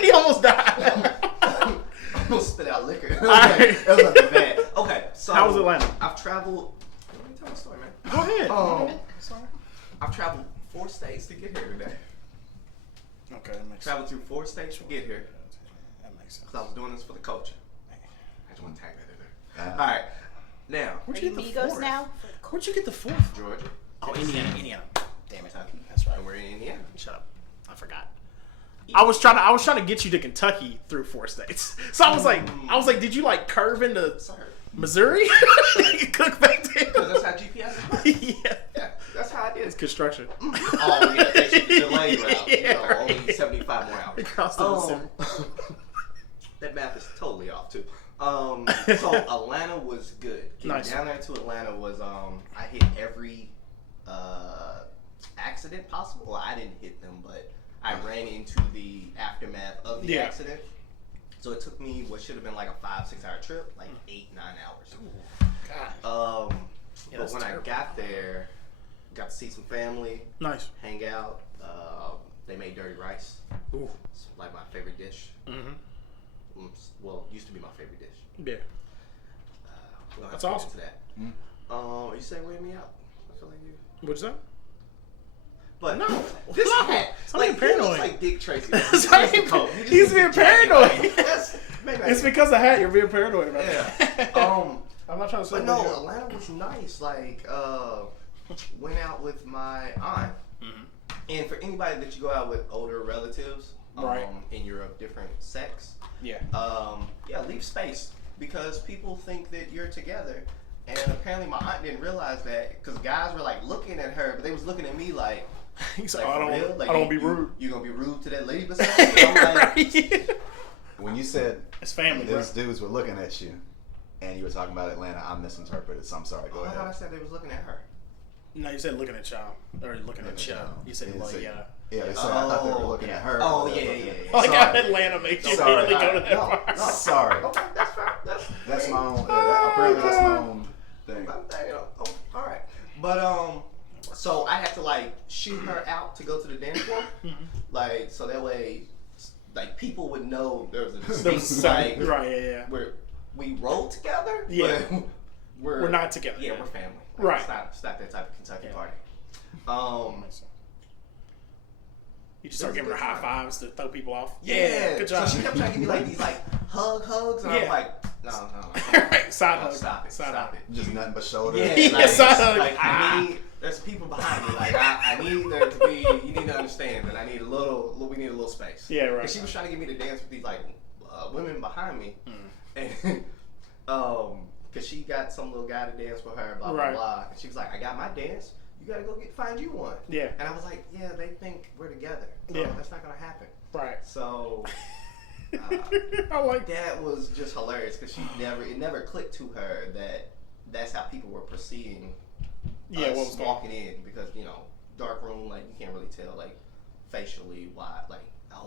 He almost died. I'm gonna spit out liquor. Alright. That was nothing bad. Okay, so How was Atlanta? I've traveled. Let me tell my story, man. Go ahead. Sorry. I've traveled 4 states to get here today. Okay, that makes Traveled through 4 states to get here That makes sense. because I was doing this for the culture. I just want to tag that in there. Uh, All right, now Where'd Are you you get the Migos fourth? now? Where'd you get the fourth? Georgia. Oh, Tennessee, Indiana. Damn it. Kentucky. That's right. And we're in Indiana. Shut up. I forgot. I was trying to get you to Kentucky through 4 states. So I was like, did you like curve into Sorry. Missouri? Cook back Because there. that's how GPS works. Yeah. Yeah, that's how I did. It's construction. Oh, yeah, that's the delayed route. Yeah, Only right. 75 more hours. Across the Mississippi. That math is totally off too. So Atlanta was good. Getting Nice. down there to Atlanta was I hit every accident possible. Well, I didn't hit them, but I ran into the aftermath of the Yeah. accident. So it took me what should have been like a 5-6 hour trip, like 8-9 hours. God. Yeah, But that's when terrible. I got there, got to see some family, Nice. hang out. They made dirty rice. Ooh. It's like my favorite dish. Mm-hmm. Well, used to be my favorite dish. Yeah. We don't have That's to get awesome. into that. Mm. You say weigh me out. I feel like you. What's that? But No. this No. hat, Stop like being he looks paranoid. like Dick Tracy. Sorry, He just needs the coat. He just he's needs being the jacket. paranoid. Like, that's, maybe I It's can- because of hat. You're being paranoid about Yeah. it. I'm not trying to say But no, Atlanta was nice. Like, went out with my aunt. Mhm. And for anybody that you go out with older relatives, Right. and you're of different sex, Yeah. leave space because people think that you're together. And apparently my aunt didn't realize that because guys were like looking at her, but they was looking at me like, He's like, like, for I real? don't Like, want to you- be rude. You gonna be rude to that lady beside you? I'm like, Right. When you said It's family, bro. those dudes were looking at you, and you were talking about Atlanta, I misinterpreted. So I'm sorry. Go oh, I thought I ahead. said they was looking at her. No, you said looking at y'all. Or looking at y'all. You said, You like, said- yeah. Yeah, they said I thought they were looking yeah. at her. Oh, but they yeah, were looking yeah, at- yeah. Like how Sorry. Atlanta makes you Sorry. immediately go to that No, part. no. Sorry. Okay, that's fair. That's my own. Apparently, that's my own thing. All right. But so I had to like shoot her out to go to the dance floor, like so that way, like people would know there was a distinct like Right, yeah. we roll together. Yeah. But We're not together. Yeah, we're family. Right. It's not that type of Kentucky Yeah. party. You just start It was a giving her good high time. fives to throw people off. Yeah. Good job. So she kept trying to give me like these like hugs, and Yeah. I'm like, no. Right, side hug. Stop it. Side Stop hug. it. Just nothing but shoulder. Yeah, Yeah, like, side hug. like I need. There's people behind me. Like I need there to be. You need to understand that I need a little. We need a little space. Yeah, right. And she was trying to get me to dance with these like women behind me, Mm. and because she got some little guy to dance with her. Blah blah Right. blah. And she was like, I got my dance. You gotta go find you one. Yeah. And I was like, yeah, they think we're together. So Yeah. that's not gonna happen. Right. So I like that was just hilarious because it never clicked to her that that's how people were perceiving what us was walking in, because dark room, like you can't really tell like facially why, like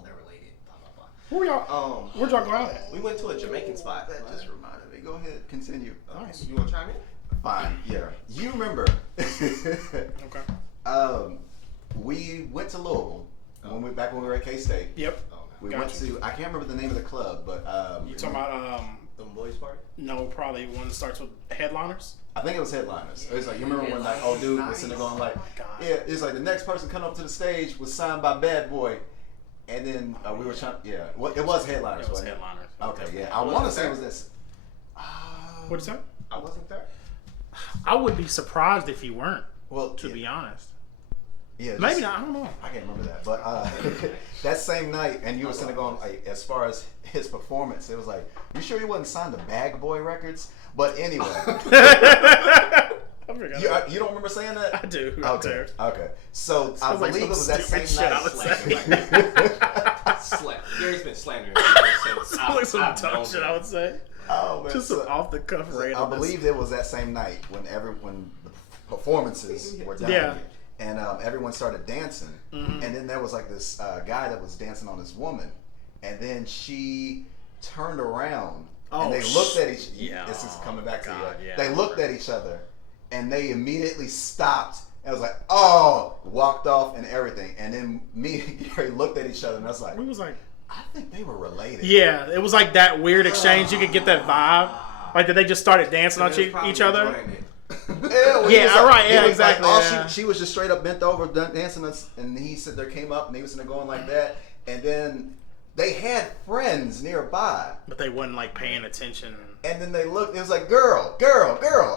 they're related, blah blah blah. Where y'all? Where'd y'all go out at? We went to a Jamaican spot. That just reminded me. Go ahead, continue. Nice. You want to chime in? Fine. Yeah. You remember? Okay. We went to Louisville back when we were at K-State. Yep. Oh, no. We Gotcha. went to, I can't remember the name of the club, but You talking about The boys party? no, probably one that starts with headliners. I think it was Headliners. It was like, you remember when like old dude was sitting there going like, God. yeah, it's like the next person come up to the stage was signed by Bad Boy, and then we were trying, well, it was Headliners. It was wasn't headliners. Okay, yeah, I want to say it was this. What'd you say? I wasn't there. I would be surprised if you weren't. Well, To be honest, yeah, maybe not. I don't know. I can't remember that, but that same night, and you were sitting there going like, as far as his performance, it was like, you sure he wasn't signed to Bag Boy Records? But anyway, I forgot. you don't remember saying that? I do. Okay. Okay. So I Sounds like believe it was some that same stupid shit I night. would say. Gary's been slandering people since Sounds like some I've dumb known shit him. I would say. Oh man. Just some off the cuff So random. I believe it was that same night when the performances were done. Yeah. And everyone started dancing, and then there was like this guy that was dancing on this woman, and then she turned around and they looked at each. Yeah. This is coming back to God, you. yeah. They looked at each other, and they immediately stopped. And was like, oh, walked off and everything. And then me and Gary looked at each other, and I was like, We was like, I think they were related. yeah, it was like that weird exchange. You could get that vibe, like that they just started dancing on each other. Yeah, right. Yeah, exactly. Yeah. She was just straight up bent over dancing, and he said there came up, and he was sitting there going like that, and then they had friends nearby, But they wasn't like paying attention. and then they looked. It was like girl,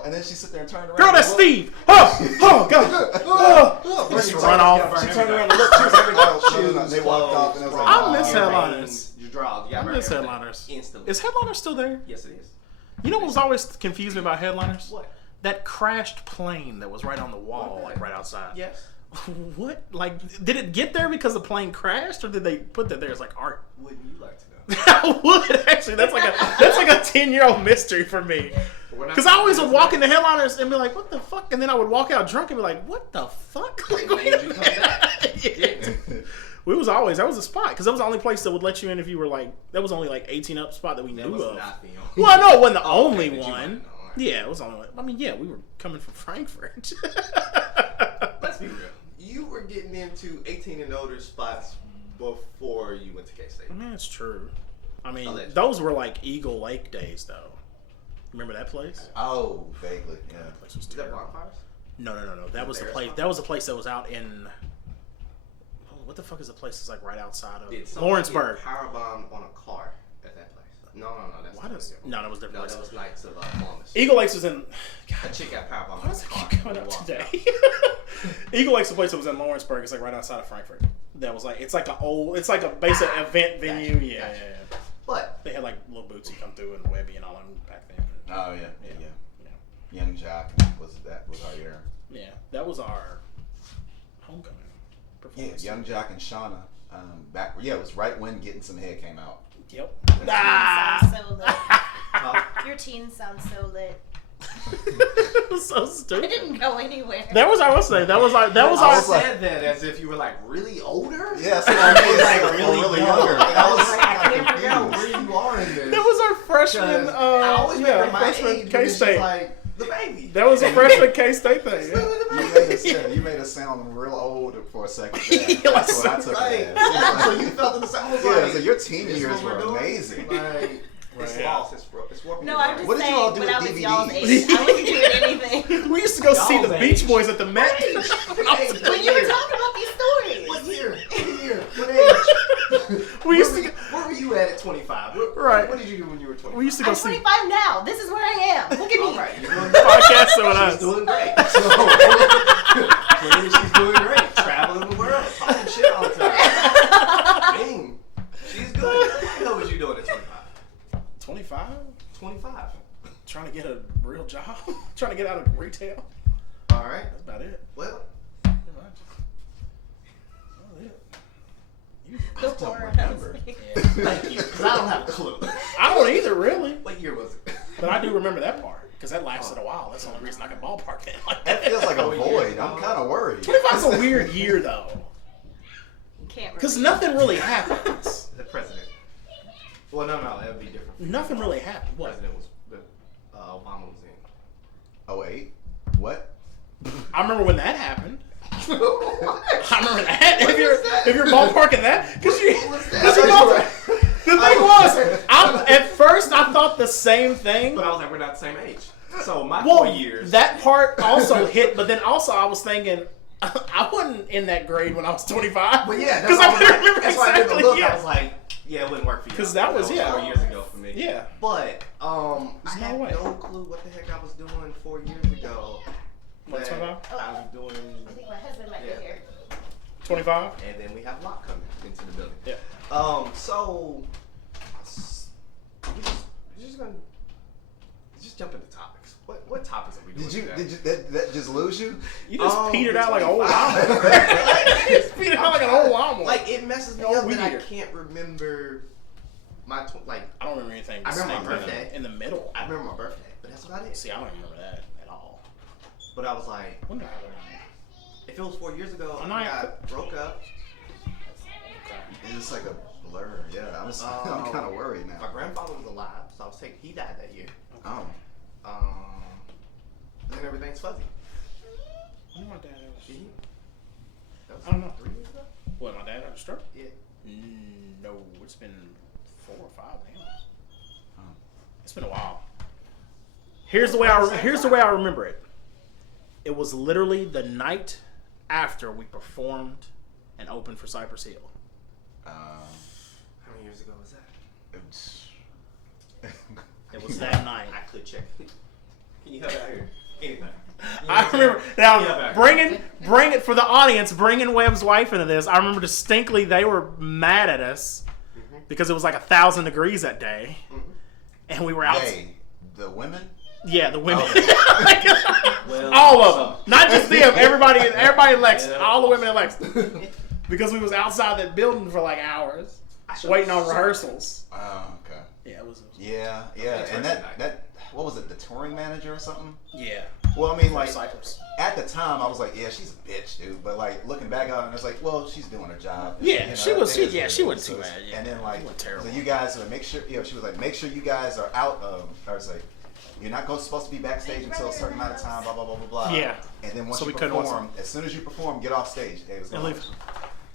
and then she sit there and turned around. Girl, and that's looked. Steve. Oh, God. Just run off. She turned around and looked. She was like, oh, they walked off, and I was like, I miss oh. headliners. You draw. I miss headliners. Instantly. Is headliners still there? Yes, it is. You know what was always confused me about headliners? What? That crashed plane that was right on the wall, like right outside. Yes. What? Like, did it get there because the plane crashed, or did they put that there as like art? Wouldn't you like to know? I would actually. That's like a 10-year-old mystery for me. Because I always would walk into headliners and be like, "What the fuck?" And then I would walk out drunk and be like, "What the fuck?" Like, made you come back. Yeah. That was a spot because that was the only place that would let you in if you were like, that was only like 18 up spot that we That knew was of. not the only. Well, I know it wasn't the only that you might one. know, right. Yeah, it was the only one. I mean, yeah, we were coming from Frankfurt. Let's be real. You were getting into 18 and older spots before you went to K-State. I mean, it's true. I mean, Allegedly. those were like Eagle Lake days, though. Remember that place? Oh, vaguely, yeah. That place was Is that terrible. bonfires? No. That was the Bears place. spot? That was the place that was out in. Oh, what the fuck is the place that's like right outside of Did somebody Lawrenceburg? get powerbombed on a car at that place? No. That's Why totally does different. no? That was different. No, place. that was Knights of Columbus. Eagle Lakes was in. A chick got powerbombed Why on does a it car. keep coming when up we walked today? out. Eagle Lakes, the place that was in Lawrenceburg, is like right outside of Frankfurt. That was like it's like a basic event venue. Gotcha, Yeah, gotcha. yeah. But They had like little Bootsy come through and Webby and all them back then. Oh yeah. Young Jock was our year. Yeah, that was our homecoming Yeah, performance. Young Jock and Shauna. It was right when Getting Some Head came out. Yep. Sounds so lit. Huh? Your teen sounds so lit. It was so It stupid. didn't go anywhere. That was our Wednesday. That was I our. said that as if you were like really older. Yeah, so I mean, like like really younger. young. I was I was like, I can't figure out confused. where you are in this. That was our freshman. 'Cause I always remember my freshman age, K but it's State. just like the baby. That was a freshman K State thing. You made us sound real old for a second there. That's what I took Like, it as. so you felt the same. I was Yeah, like, so your teen this years what we're were doing? amazing. Like, it's Right. lost. It's warping. No, your I'm mind. just What did you all saying, do when with I was DVDs? y'all's age, I wasn't doing anything. We used to go see the Y'all's Beach age. Boys at the Met. Hey, When you were talking about these stories. What year? What year? What age? We used to. Where were you at 25? Right. What did you do when you were 25? We used to go I'm see 25 now. This is where I am. Look at me. All right, you're doing podcasting with us. She's doing great. So, clearly she's doing great. Traveling the world, talking shit all the time. Dang. She's good. What the hell was you doing at 25? 25. 25. Trying to get a real job. Trying to get out of retail. All right. That's about it. Well, That's it. The I don't horror remember. house. Yeah. Thank you, because I don't have a clue. I don't either, really. What year was it? But I do remember that part because that lasted a while. That's the only reason I can ballpark it like That that. feels like a void. I'm kind of worried. 25's a weird year though, Can't because remember. nothing really happens. The president. Well, no, that would be different. Nothing really happened. The What? president was Obama was in. 08? What? I remember when that happened. I remember that. If you're ballparking that, because you the thing was, at first I thought the same thing. But I was like, we're not the same age. So my Well, 4 years. that part also hit, but then also I was thinking I wasn't in that grade when I was 25. But yeah, because I couldn't remember that's why I did the exactly. look. Yeah. I was like, Yeah, it wouldn't work for you. 'Cause that was 4 years ago for me. Yeah. but I There's no had way. no clue what the heck I was doing 4 years ago. What's that 25? I was doing, I think my husband might Yeah. be here. 25? and then we have Locke coming into the building. Yeah. So we're just gonna jump into topics. What topics are we doing? That just lose you? You just petered out like an old 25. lawnmower. You just petered out like an old lawnmower. Like it messes me Oh, up that I weird. can't remember my like. I don't remember anything. I remember my distinct birthday. in the middle. I remember my birthday, but that's about it. See, I don't remember that at all. But I was like, When did I have if it was 4 years ago, I'm I not- broke up. It's like a blur. Yeah, I'm kind of worried My now. grandfather was alive, so I was taking. He died that year. Oh. Then everything's fuzzy. When my dad had Did he? That was I don't know. 3 years ago. What, my dad had a stroke? Yeah. No, it's been 4 or 5 now. Oh. It's been a while. Here's the way I remember it. It was literally the night after we performed and opened for Cypress Hill. How many years ago was that? It was that night. I could check. Can you help out here? Anything. I remember now bring it for the audience. Bringing Webb's wife into this, I remember distinctly they were mad at us because it was like 1,000 degrees that day, and we were out. Hey, the women? Yeah, the women. Well, all of them, not just them. Everybody in Lexington, all the women in Lexington, because we was outside that building for like hours, waiting on rehearsals. Oh, okay. Yeah, it was. Yeah. And that what was it? The touring manager or something? Yeah. Well, I mean, like Cypress. at the time, I was like, yeah, she's a bitch, dude. But like looking back on it, it's like, well, she's doing her job. Yeah, You know, she was. it is Yeah, what she it wasn't is. too So it's- bad. Yeah. And then like, She wasn't terrible. so you guys, make sure. She was like, make sure you guys are out of. I was like, you're not supposed to be backstage until a certain amount of time. Blah blah blah blah blah. Yeah. And then once So you we couldn't watch perform, as soon as you perform, get off stage. It was And leave.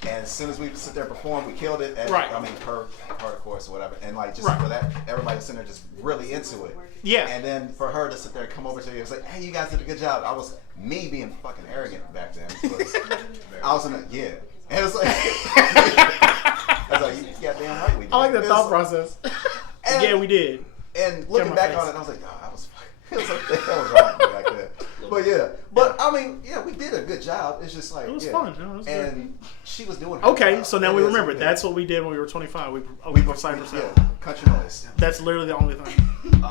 And as soon as we sit there and perform, we killed it. Right. I mean, per part of course or whatever. And like just Right. for that, everybody was sitting there just really into it. Yeah. And then for her to sit there and come over to you and say, hey, you guys did a good job. I was me being fucking arrogant back then. I was in a, yeah. And it's like, I was like, you goddamn right we did. I like that It thought was- process. And- Yeah, we did. And looking my back face. on it, I was like, oh, I was fucking, it was like, the hell was wrong with me back then. But yeah, but I mean, yeah, we did a good job. It's just like, It was yeah. fun. No, it was good. And she was doing her Okay, job. so now It we is remember. okay. That's what we did when we were 25. We opened for Cypress Hill. Yeah, country noise. That's literally the only thing.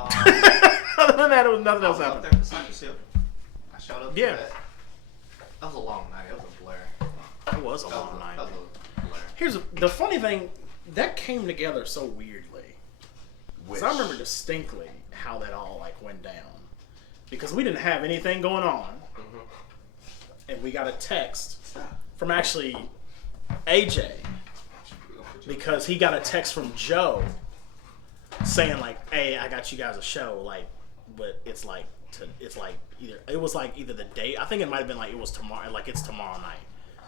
Other than that, it was nothing I else was up happened. there for Cypress Hill. I showed up. Yeah. For that. That was a long night. It was a blur. It was a long night. That was a blur. Here's the funny thing. That came together so weirdly. Which, Because I remember distinctly how that all like went down. Because we didn't have anything going on. And we got a text from actually AJ. Because he got a text from Joe saying like, hey, I got you guys a show, like, but it's like either the date, I think it might have been like it was tomorrow, like it's tomorrow night.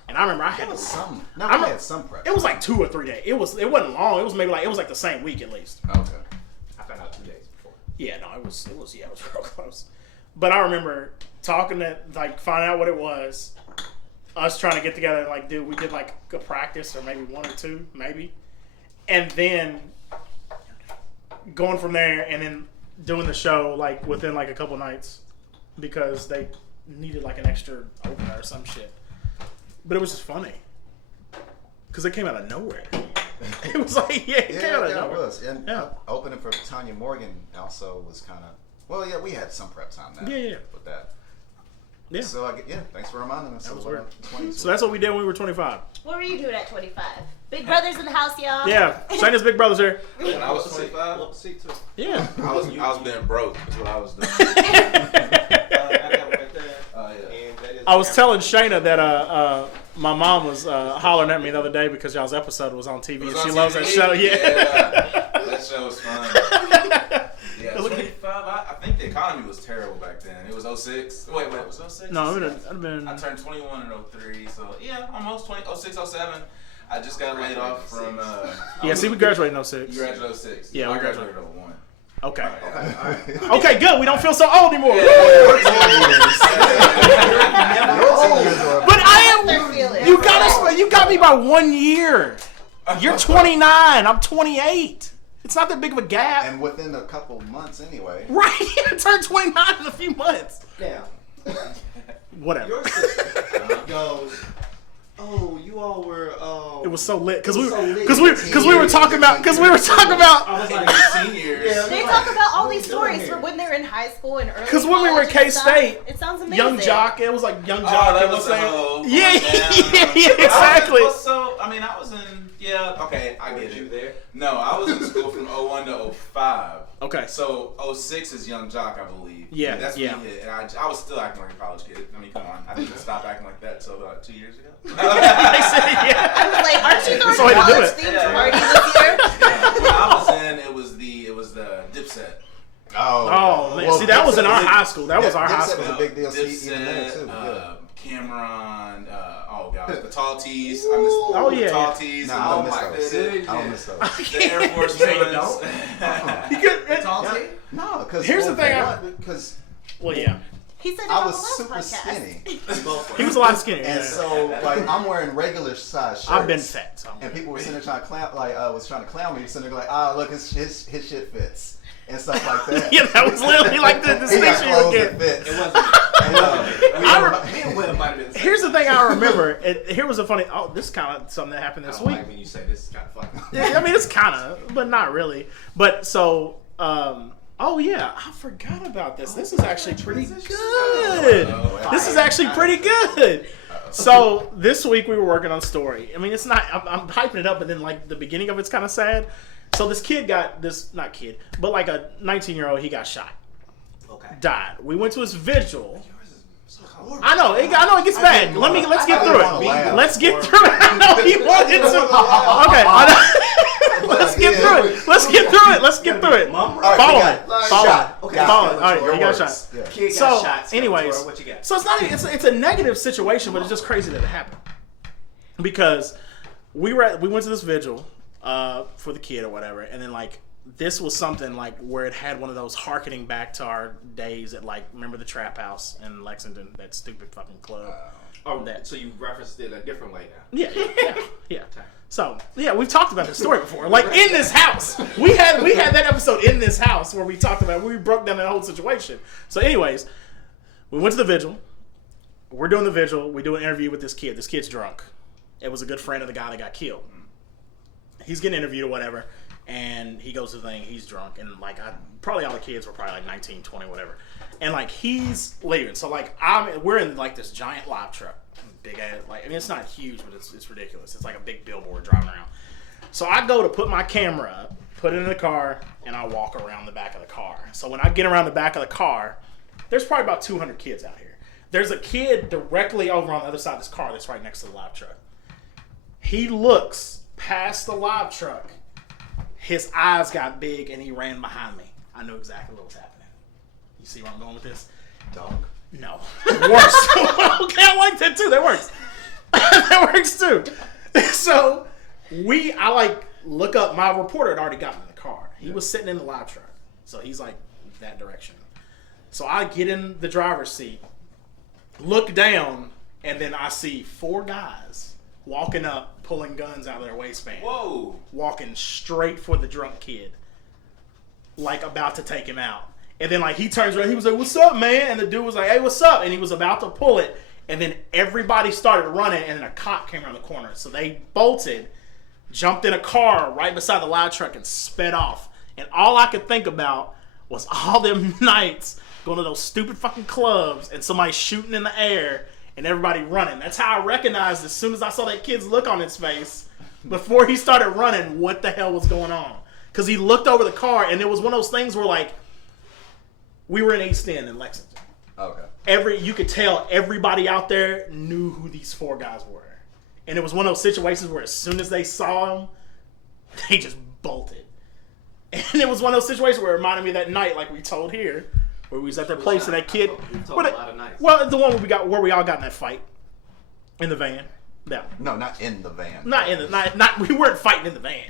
And I remember I had It was some. No, I'm we a- had some prep. it was like 2 or 3 days. It wasn't long. It was maybe like the same week at least. Okay. I found out 2 days before. Yeah, no, it was real close. But I remember talking to like finding out what it was. Us trying to get together, like, dude, we did like a practice or maybe 1 or 2, maybe, and then going from there and then doing the show like within like a couple nights because they needed like an extra opener or some shit. But it was just funny because it came out of nowhere. It was like it came out of Yeah, it nowhere. was. And Yeah. opening for Tanya Morgan also was kind of. Well, yeah, we had some prep time now. Yeah. With that. Yeah. So thanks for reminding us. That was of weird. 20s. So that's what we did when we were 25. What were you doing at 25? Big brothers in the house, y'all. Yeah, Shayna's big brother's here. When I was 25, Yeah. I was being broke. Is what I was doing. I was telling Shayna that my mom was hollering at me the other day because y'all's episode was on TV and she loves that show. Yeah. That show was fun. Yeah, 25. I think the economy was terrible back then. It was 06. Wait, it was 06? No, it would have been. I turned 21 in 03, so yeah, almost 06, 07. I just got laid off from. Yeah, see, we graduated in 06. You graduated 06. Yeah, I we graduated 01. Okay. Okay. Okay, good. We don't feel so old anymore. Your But I am. They're feeling. You got me by 1 year. You're 29. I'm 28. It's not that big of a gap. And within a couple months, anyway. Right. I turned 29 in a few months. Now, Whatever. your sister goes, oh, you all were. It was so lit because It we was so lit. we were talking about I was like, Seniors. Yeah. They talk about all these stories from when they're in high school and early. because when we were at college and stuff. K-State, It sounds amazing. Young Jock, it was like Young Jock. Oh, that it was the whole. yeah, Yeah, yeah, exactly. So, I mean, I was in. Yeah, okay, I get you it. there? No, I was in school from 01 to 05. Okay. So 06 is Young Jock, I believe. Yeah, That's yeah. when he hit. And I was still acting like a college kid. I mean, come on. I didn't stop acting like that until about 2 years ago. They said, yeah. I was like, aren't you That's throwing the a way to do college it. themed Yeah. party this year? When I was in, it was the Dipset. Oh man, see that was in our high school. That was our high Dipset was school. a big deal. Even then Dipset, too. Yeah. Cameron, oh gosh, the Tall Tees. I miss Oh, yeah, the Tall yeah. Tees. Nah, I don't miss my those. goodness. I don't miss those. The Air Force Yeah, you Ones. don't? You could- tall T? No, because Here's the thing, because well, yeah, He said it I on was the last super podcast. skinny, he was a lot skinnier. and Yeah. so like I'm wearing regular size shirts. I've been fat. So I'm And good. people were sitting there trying to clown, was trying to clown me, sitting there like, look, his shit fits and stuff like that. Yeah, that was literally like the He got distinction you would clothes get. that fits. It wasn't. I Me and Will might have been. Here's the thing I remember. Here was a funny. Oh, this is kind of something that happened I this don't week. like when you say this is kind of funny. Yeah, I mean, it's kind of, but not really. But so, oh yeah, I forgot about this. This is actually pretty good. This is actually pretty good. So this week we were working on a story. I mean, it's not. I'm hyping it up, but then like the beginning of it's kind of sad. So this kid got this, not kid, but like a 19-year-old, he got shot, Okay. died. We went to his vigil. Yours is so horrible. I know it gets bad. Let's get through it. Let's get through it. I know he wanted to. Okay, let's get through it. Let's get through it. Follow it. Okay. Follow it. All right, Your he got words. shot. Yeah. Kid got So, shot. anyways, Skeletor, what you got? so it's not. It's a negative situation, but it's just crazy that it happened because we went to this vigil for the kid or whatever, and then like this was something like where it had one of those harkening back to our days at like remember the Trap House in Lexington, that stupid fucking club. Oh, so you referenced it a different way now. Yeah. So yeah, we've talked about this story before. Like in this house, we had that episode in this house where we talked about we broke down that whole situation. So, anyways, we went to the vigil. We're doing the vigil. We do an interview with this kid. This kid's drunk. It was a good friend of the guy that got killed. He's getting interviewed or whatever, and he goes to the thing. He's drunk, and like probably all the kids were probably like 19, 20, whatever. And like he's leaving. So like we're in like this giant live truck. Big ass, like, I mean, it's not huge, but it's ridiculous. It's like a big billboard driving around. So I go to put my camera up, put it in the car, and I walk around the back of the car. So when I get around the back of the car, there's probably about 200 kids out here. There's a kid directly over on the other side of this car that's right next to the live truck. He looks past the live truck. His eyes got big, and he ran behind me. I knew exactly what was happening. You see where I'm going with this? Dog. No. Worse. Okay, I like that too. That works. That works too. So I like look up. My reporter had already gotten in the car. He was sitting in the live truck. So he's like that direction. So I get in the driver's seat, look down, and then I see 4 guys walking up, pulling guns out of their waistband. Whoa. Walking straight for the drunk kid. Like about to take him out. And then, like, he turns around, he was like, "What's up, man?" And the dude was like, "Hey, what's up?" And he was about to pull it. And then everybody started running, and then a cop came around the corner. So they bolted, jumped in a car right beside the live truck, and sped off. And all I could think about was all them nights going to those stupid fucking clubs and somebody shooting in the air and everybody running. That's how I recognized as soon as I saw that kid's look on his face before he started running what the hell was going on. Because he looked over the car and it was one of those things where like we were in East End in Lexington. Okay. You could tell everybody out there knew who these 4 guys were. And it was one of those situations where as soon as they saw him, they just bolted. And it was one of those situations where it reminded me of that night, like we told here, where we was at that place and that kid. We told a lot of nights. Well, the one where we all got in that fight in the van. No, not in the van. We weren't fighting in the van.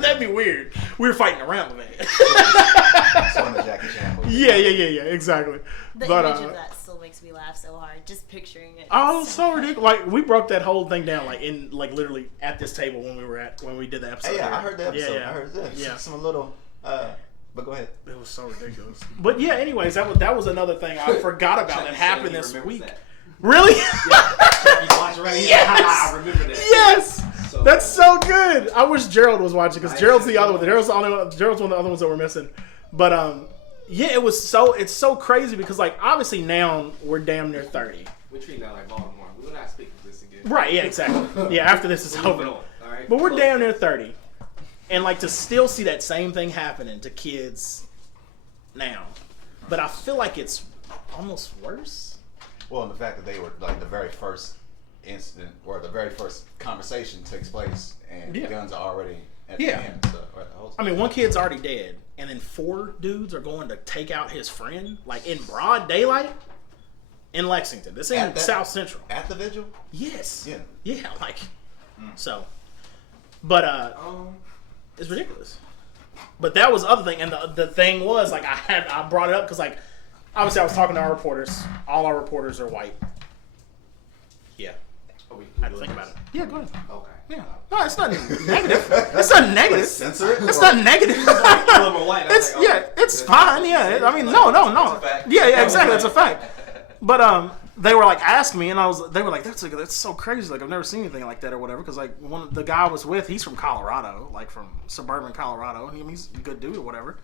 That'd be weird. We were fighting around the van. It's one of the Jackie Chan movies. Yeah, exactly. The image of that still makes me laugh so hard, just picturing it. Oh, so ridiculous! Like we broke that whole thing down, like in literally at this table when we did the episode. Hey, yeah, here. I heard the episode. Yeah. I heard that. Yeah. Some little. But go ahead. It was so ridiculous. But yeah, anyways, that was another thing I forgot about that happened this week. That. Really? Yes. I remember that. Yes. So That's so good. I wish Gerald was watching because Gerald's the other one. Gerald's one of the other ones that we're missing. But yeah, it's so crazy because like obviously now we're damn near 30. We're treating that like Baltimore. We will not speak of this again. Right? Yeah, exactly. Yeah, after this is over. All right? But we're damn near 30, and like to still see that same thing happening to kids now. But I feel like it's almost worse. Well, and the fact that they were like the very first incident or the very first conversation takes place and guns are already at the end. So, or at the whole I mean, one kid's already dead, and then 4 dudes are going to take out his friend, like in broad daylight, in Lexington. This ain't South Central. At the vigil? Yes. Yeah. Yeah, like so. But it's ridiculous. But that was the other thing, and the thing was like I brought it up because like obviously I was talking to our reporters. All our reporters are white. Yeah. I had to think about it. Yeah, go ahead. Okay. Yeah. No, it's not negative. It's not negative. Censor it? It's not negative. It's it's fine. Yeah. I mean, no. Yeah, exactly. That's a fact. But they were like asking me, and they were like, that's so crazy. Like I've never seen anything like that or whatever. Because like the guy I was with, he's from Colorado, like from suburban Colorado. I mean, he's a good dude or whatever.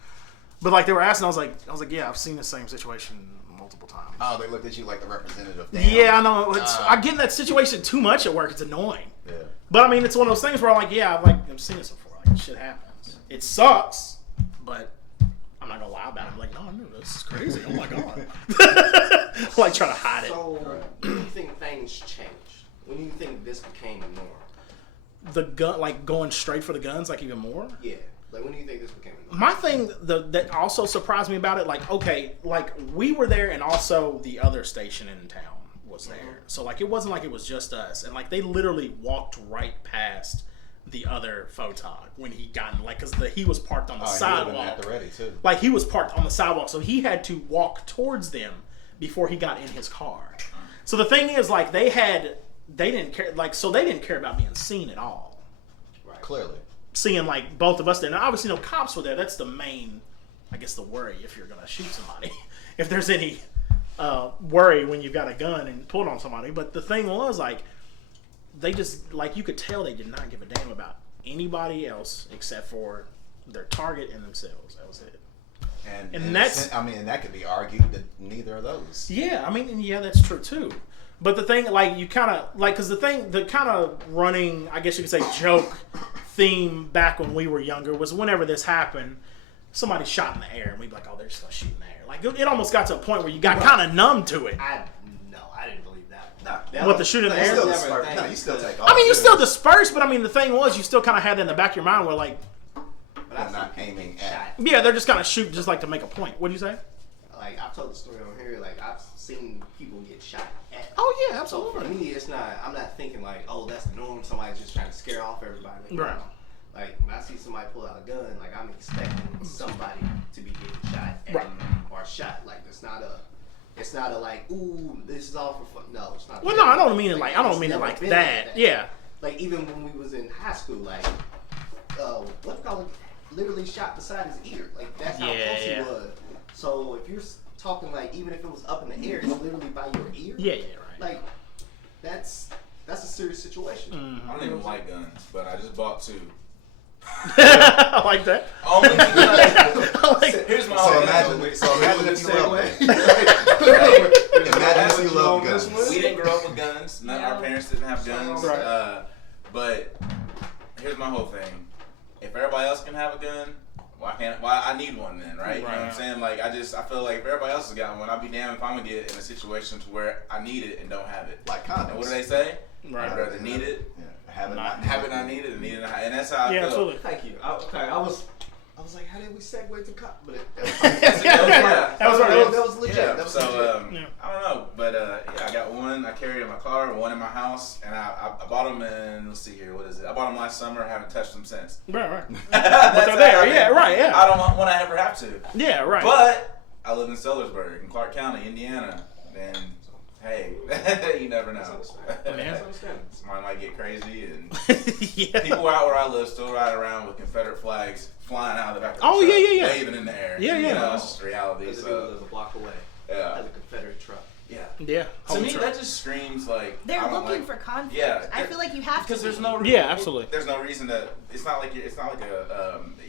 But like they were asking, I was like, yeah, I've seen the same situation multiple times. Oh, they looked at you like the representative. Damn. Yeah, I know. I get in that situation too much at work. It's annoying. Yeah. But I mean, it's one of those things where I'm like, yeah, I've seen this before. Like, shit happens. It sucks, but I'm not gonna lie about it. I'm like, no, this is crazy. Oh my god. I'm like trying to hide it. So, when do you think things changed? When do you think this became a norm? The gun, like going straight for the guns, like even more. Yeah. Like, when do you think this became a norm? My thing that also surprised me about it, like, okay, like we were there, and also the other station in town was there. Mm-hmm. So like it wasn't like it was just us, and like they literally walked right past the other photog when he got in, like, because he was parked on the sidewalk. At the ready too. Like he was parked on the sidewalk, so he had to walk towards them before he got in his car. So the thing is, like, they didn't care, like, so they didn't care about being seen at all. Right. Clearly. Seeing like both of us there. Now obviously no cops were there. That's the main, I guess, the worry if you're gonna shoot somebody. If there's any worry when you've got a gun and pull it on somebody. But the thing was, like, they just, like, you could tell they did not give a damn about anybody else except for their target and themselves. That was it. And that's, I mean, and that could be argued that neither of those. Yeah, I mean, and yeah, that's true too. But the thing, like, you kind of, like, because the kind of running, I guess you could say, joke theme back when we were younger was whenever this happened, somebody shot in the air, and we'd be like, oh, they're just going to shoot in the air. Like, it almost got to a point where you got kind of numb to it. I didn't believe that. What, the shoot in the air? No, you still take off. I mean, you still disperse, but I mean, the thing was, you still kind of had that in the back of your mind where, like, but I'm not aiming at. Yeah, they're just kind of shoot just like to make a point. What do you say? Like, I've told the story on here. Like, I've seen people get shot at. Oh yeah, So absolutely. for me, it's not. I'm not thinking like, oh, that's the norm. Somebody's just trying to scare off everybody. Right. Like, when I see somebody pull out a gun, like, I'm expecting somebody to be getting shot at, Right. or shot. Like, it's not a like, ooh, this is all for fun. No, it's not. Well, no, I don't mean it like it's never been that. Yeah. Like, even when we was in high school, like, what call it? Literally shot beside his ear. Like, that's how close he was. So if you're talking like, even if it was up in the air, it's literally by your ear. Yeah, right. Like, that's a serious situation. I don't even like guns, but I just bought 2. I like that. Only because Like, here's my So whole imagine, thing. so imagine if you love Segue. Imagine if you love guns. We didn't grow up with guns. None our parents didn't have guns. Right. But here's my whole thing. If everybody else can have a gun, why I need one then, right? You know what I'm saying? Like I feel like if everybody else has got one, I'd be damned if I'm gonna get in a situation to where I need it and don't have it. Like condoms. And what do they say? Right. I'd rather need it, Have it not need it, and need it not. And that's how I yeah, feel. absolutely. Thank you. I was like, how did we segue to cop? But That was right. that was legit. Yeah, That was so legit. I don't know, but I got one I carry in my car, one in my house, and I bought them in. Let's see here, what is it? I bought them last summer. I haven't touched them since. Right. That's they're there. how I Yeah, think. right, yeah. I don't want to ever have to. Yeah, right. But I live in Sellersburg, in Clark County, Indiana, and hey, you never know. Yeah. Somebody might get crazy, and Yeah. people out where I live still ride around with Confederate flags flying out of the back of the Oh, truck, yeah. waving in the air. Yeah. You know, it's just reality. There's a dude So, lives a block away. yeah. Has a Confederate truck. Yeah. Yeah. To Whole me, truck. that just screams like They're I don't looking like, for conflict. Yeah, I feel like you have to. because there's no Yeah, absolutely. There's no reason to. It's not like it's not like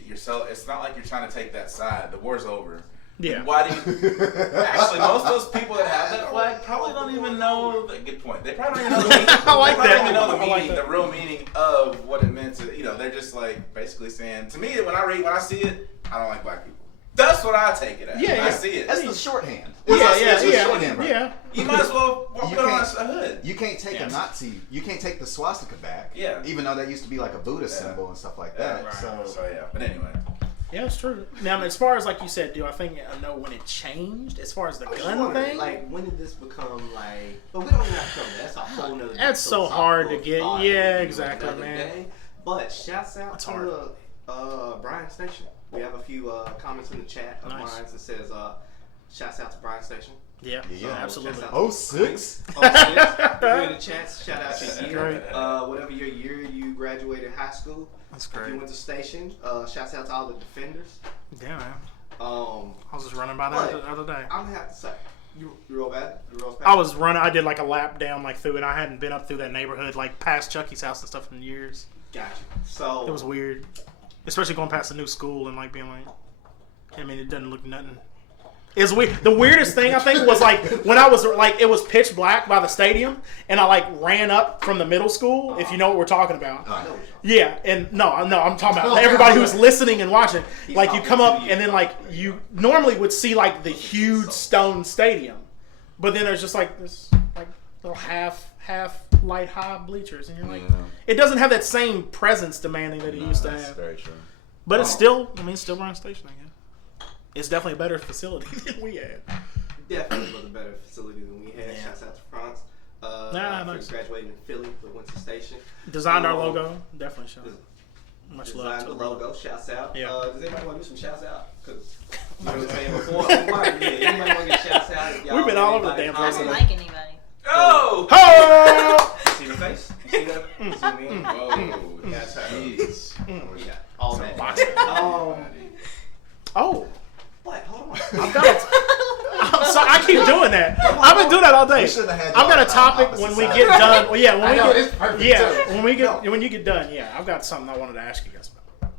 it's not like you're trying to take that side. The war's over. Yeah. Why do you? Actually, most of those people that have that flag probably don't even know. Good point. They probably don't even know the meaning. I like they probably that. don't even know the I like meaning, that. the real meaning of what it meant to. They're just like basically saying to me when I see it, I don't like black people. That's what I take it as. Yeah, when I yeah. see it. That's the shorthand. Yeah. Shorthand, right? Yeah. You might as well You put on can't- a hood. You can't take a Nazi. You can't take the swastika back. Yeah. Even though that used to be like a Buddhist Yeah. symbol and stuff like Yeah, that. right. So So yeah, but anyway. Yeah, it's true. Now, as far as like you said, do I think I know when it changed? As far as the I was gun wondering, thing, like, when did this become like? But we don't even have to come. That's a whole nother. That's so hard to get. Yeah, exactly, man. But shouts out That's to hard. Brian Station. We have a few comments in the chat of Nice. mine that says shouts out to Brian Station. yeah, Yeah. absolutely. Shouts out Oh, 6? If you're in the chats, shout out your That's year. great. Whatever your year you graduated high school. That's If you great. went to station, shouts out to all the defenders. Yeah, man. Um, I was just running by that But- the other day. I'm gonna have to say, you real bad. You real bad. I was running. I did like a lap down like through it. I hadn't been up through that neighborhood like past Chucky's house and stuff in years. Gotcha. So It was weird, especially going past the new school and like being like, I mean, it doesn't look nothing. It's weird. The weirdest thing I think was like when I was like it was pitch black by the stadium, and I like ran up from the middle school. If you know what we're talking about. I know. Yeah, and no, I'm talking about everybody who's listening and watching. He's Like you talking come to up you. and then like you normally would see like the huge stone stadium, but then there's just like this like little half light high bleachers, and you're like, it doesn't have that same presence demanding that it used to That's have. very true. But it's still, I mean, it's still Brown Station, I guess. It's definitely a better facility than we had. Definitely was a better facility than we had. Yeah. Shouts out to France. Nice. Graduated in Philly, but went to station. Designed our logo, definitely show. Much love Designed to the logo. Shouts out. Yeah. Does anybody want to do some shouts out? Because I was saying before, anybody want to get shouts out? Y'all We've been all over the anybody damn I place. don't comment? like anybody. Oh! Oh! See the face? See that? See me? Whoa! That's how it is. Jeez. We got all that. boxing. Oh, What? Hold on. I've got it. So I keep doing that. I've been doing that all day. We should've had I've got y'all a topic on when opposite we sides. get done. Well, yeah, when I we know, get it's perfect, yeah, too. when you get done, yeah, I've got something I wanted to ask you guys about.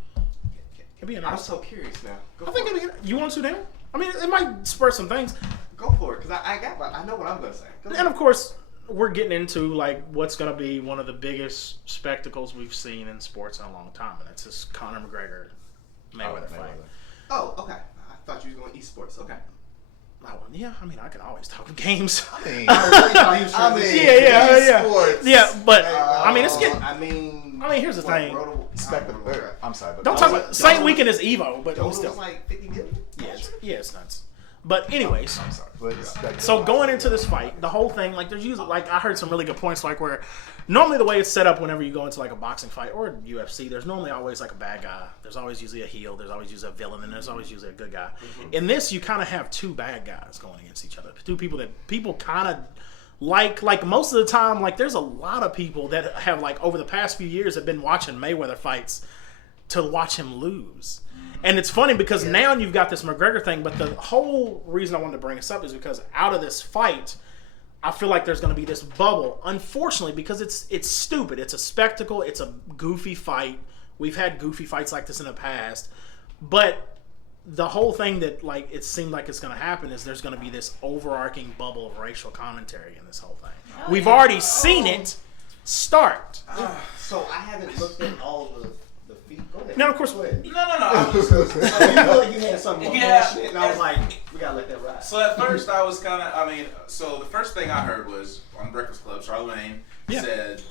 It'd be I'm interesting. so curious now. Go I for think it. it'd be, you want to down? I mean, it might spur some things. Go for it, because I know what I'm going to say. Go And ahead. of course, we're getting into like what's going to be one of the biggest spectacles we've seen in sports in a long time, and that's this Conor McGregor Mayweather fight. Oh, okay. I thought you was going esports. Okay. Oh, yeah, I mean, I can always talk games. I mean, Yeah. sports. Yeah, but I mean, it's getting. I mean, here's the thing. I'm sorry, but Don't talk about same weekend as Evo, but Total still. was like 50 million. Yeah, it's nuts. But anyways, I'm sorry. But so going into this fight, the whole thing, like there's usually like I heard some really good points, like where normally the way it's set up whenever you go into like a boxing fight or UFC, there's normally always like a bad guy. There's always usually a heel. There's always usually a villain, and there's always usually a good guy. In this, you kind of have two bad guys going against each other. Two people that people kind of like most of the time. Like there's a lot of people that have like over the past few years have been watching Mayweather fights to watch him lose. And it's funny because now you've got this McGregor thing, but the whole reason I wanted to bring this up is because out of this fight, I feel like there's going to be this bubble. Unfortunately, because it's stupid. It's a spectacle. It's a goofy fight We've had goofy fights like this in the past, but the whole thing that like it seemed like it's going to happen is there's going to be this overarching bubble of racial commentary in this whole thing. We've already seen it start. So I haven't looked at all the feet. Go ahead. Now, of course, Go ahead. No. I was So you feel like you had something more shit, and I was like, we gotta let that ride. So at first I was kind of, so the first thing I heard was on Breakfast Club, Charlamagne said,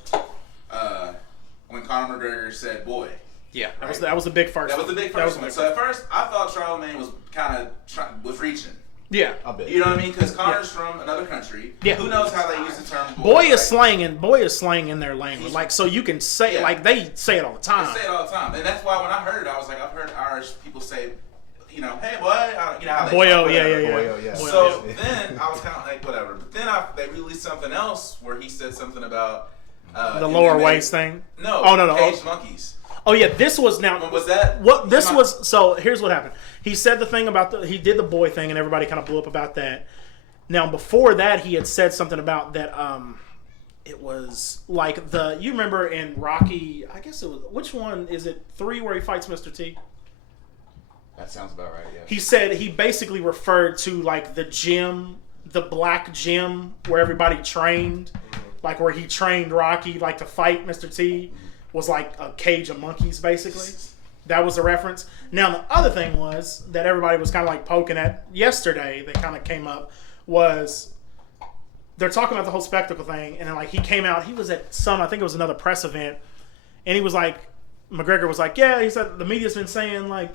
when Conor McGregor said, boy. Yeah, that was the big first. That was the big first one. So at first I thought Charlamagne was kind of was reaching. Yeah, I bet. You know what I mean? Because Conor's from another country. Yeah. Who knows how they use the term boy is slang in their language. Like, so you can say, like, they say it all the time. They say it all the time. And that's why when I heard it, I was like, I've heard Irish people say, you know, hey, boy. You know how they boyo, talk, yeah. Boyo, yeah. So then I was kind of like, whatever. But then they released something else where he said something about the lower waist thing? No. Oh, no. Caged monkeys. Oh yeah, this was now. What was that? What this was? So here's what happened. He said the thing about he did the boy thing, and everybody kind of blew up about that. Now before that, he had said something about that. It was like you remember in Rocky? I guess it was. Which one is it? 3 where he fights Mr. T. That sounds about right. Yeah. He said he basically referred to like the gym, the black gym where everybody trained, like where he trained Rocky like to fight Mr. T. Was like a cage of monkeys, basically. That was the reference. Now, the other thing was that everybody was kind of like poking at yesterday that kind of came up was they're talking about the whole spectacle thing. And then, like, he came out, he was at I think it was another press event. And he was like, McGregor was like, yeah, he said the media's been saying, like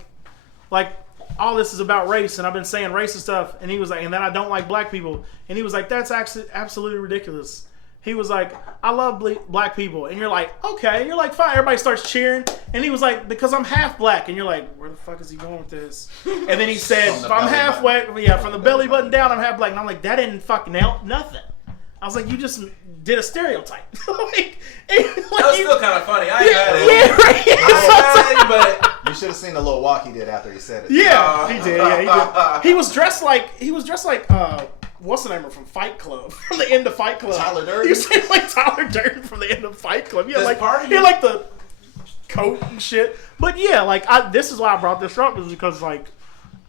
all this is about race. And I've been saying race and stuff. And he was like, and then I don't like black people. And he was like, that's actually absolutely ridiculous. He was like, I love black people. And you're like, okay. You're like, fine. Everybody starts cheering. And he was like, because I'm half black. And you're like, where the fuck is he going with this? And then he said, I'm halfway. Yeah, from the belly button down, I'm half black. And I'm like, that didn't fucking help nothing. I was like, you just did a stereotype. That was still kind of funny. I ain't mad at it. Yeah, right. I ain't mad at it, but You should have seen the little walk he did after he said it. Yeah, he did. Yeah, he did. He was dressed like what's the name from Fight Club? From the end of Fight Club. Tyler Durden? You said like Tyler Durden from the end of Fight Club. Yeah, This like party? he had like the coat and shit. But yeah, like this is why I brought this up, is because like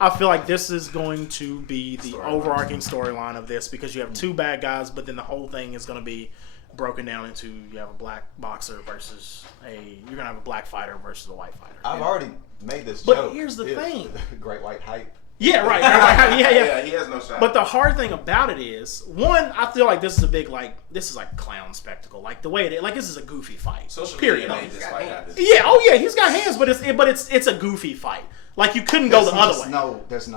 I feel like this is going to be the overarching storyline of this, because you have 2 bad guys, but then the whole thing is going to be broken down into you have a black boxer versus you're going to have a black fighter versus a white fighter. I've already made this But joke. here's the thing. Great white hype. Yeah, right. Yeah. he has no shot. But the hard thing about it is, one, I feel like this is a big this is like clown spectacle, like the way it is. Like this is a goofy fight. Social period. media made this fight happen. Yeah. Oh yeah, he's got hands, but it's a goofy fight. Like you couldn't go the other way. No, it's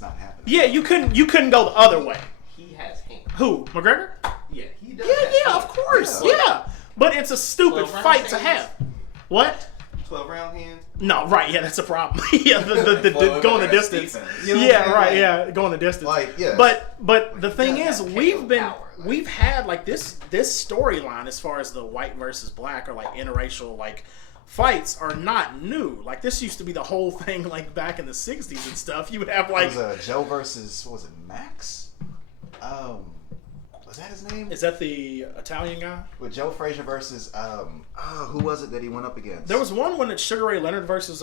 not happening. Yeah, you couldn't go the other way. He has hands. Who? McGregor? Yeah, he does. Yeah, of course. Yeah. But it's a stupid 12 fight to hands? have. What? 12-round hands. No, right? Yeah, that's a problem. Yeah, the going the distance. You know what I'm Yeah, saying? right. Like, Yeah, going the distance. Like, yeah. But the thing Yeah, is, that we've had like this storyline as far as the white versus black or like interracial like fights are not new. Like this used to be the whole thing like back in the 60s and stuff. You would have like It was Joe versus, what was it, Max? Was that his name? Is that the Italian guy? With Joe Frazier versus who was it that he went up against? There was one when it's Sugar Ray Leonard versus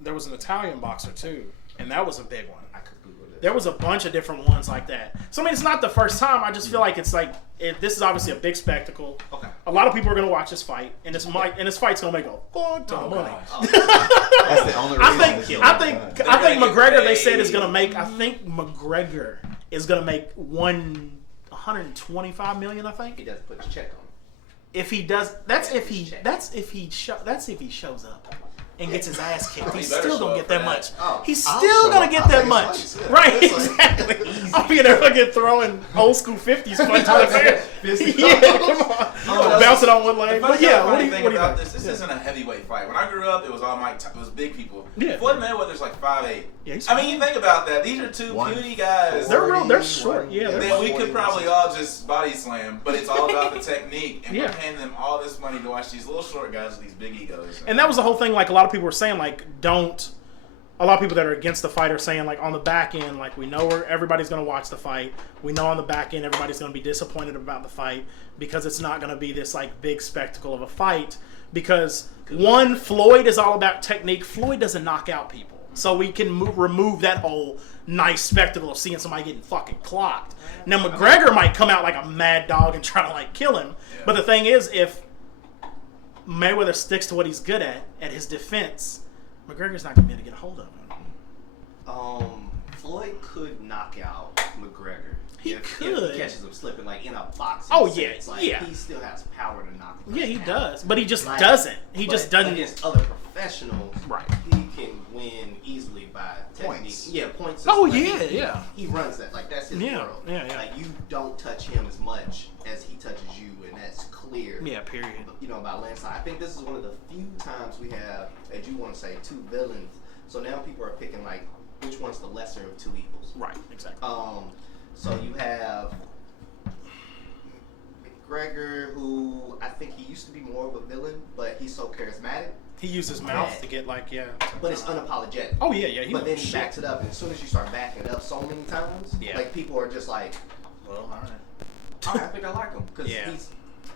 there was an Italian boxer too, and that was a big one. I could Google this. There was a bunch of different ones like that. So I mean, it's not the first time. I just feel like it's like this is obviously a big spectacle. Okay. A lot of people are going to watch this fight, and this fight's going to make a fuck ton of money. That's the only reason. I think McGregor. They said is going to make. I think McGregor is going to make 125 million. I think. He doesn't put his check on. If he does, that's if he shows up and gets his ass kicked. He's still gonna get that much. He's still gonna get that much. Right? Exactly. I'll be there fucking throwing old school 50s punch on the face. Yeah, come on. Bouncing on one leg. But yeah, what do you think? This isn't a heavyweight fight. When I grew up, it was all it was big people. Yeah. Floyd Mayweather's like 5'8". Yeah, I mean, you think about that. These are 2 puny guys. They're short. Yeah. Then we could probably all just body slam, but it's all about the technique, and Yeah. we're paying them all this money to watch these little short guys with these big egos. And that was the whole thing. Like a lot of people were saying, like don't a lot of people that are against the fight are saying, like, on the back end, like, we know everybody's going to watch the fight. We know on the back end everybody's going to be disappointed about the fight because it's not going to be this, like, big spectacle of a fight. Because, one, Floyd is all about technique. Floyd doesn't knock out people. So we can remove that whole nice spectacle of seeing somebody getting fucking clocked. Now, McGregor might come out like a mad dog and try to, like, kill him. Yeah. But the thing is, if Mayweather sticks to what he's good at his defense, McGregor's not going to be able to get a hold of him. Floyd could knock out McGregor. If he catches him slipping, like, in a boxing sense. Like, he still has power to knock him out. Yeah, he does. But he just doesn't. He just doesn't. Against other professionals, right? He can win easily by points. Technique. Yeah, points. He runs that. Like, that's his world. Yeah. Like, you don't touch him as much as he touches you, and that's clear. Yeah, period. You know, by landslide. I think this is one of the few times we have, as you want to say, two villains. So now people are picking, like, which one's the lesser of two evils. Right, exactly. So you have McGregor, who I think he used to be more of a villain, but he's so charismatic. He uses mouth to get, like, But it's unapologetic. Oh, yeah. But then he backs it up, and as soon as you start backing it up so many times, like, people are just like, well, all right. I think I like him, because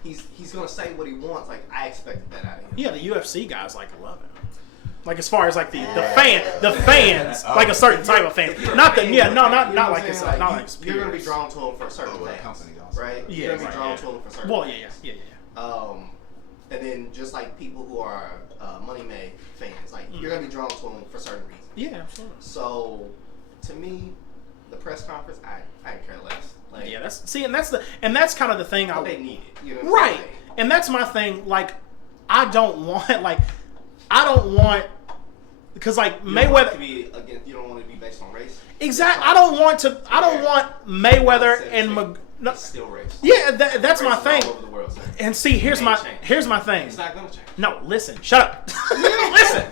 he's going to say what he wants. Like, I expected that out of him. Yeah, the UFC guys, like, love it. Like, as far as, like, the fans, like a certain type of fan. Not like it's not like it's you're gonna be drawn to him for a certain fans, right? Yeah, you're gonna be drawn to him for certain. Well, fans. yeah. And then just like people who are Money May fans, like you're gonna be drawn to him for certain reasons. Yeah, absolutely. So, to me, the press conference, I care less. Like, yeah, that's kind of the thing. They need it, you know what right? I'm saying? And that's my thing. Like, I don't want because, like, Mayweather. You don't want to be based on race. Exactly. I don't want Mayweather and it's still race. Yeah, that's my thing. All over the world, so and see, here's my thing. It's not gonna change. No, listen. Shut up. Listen.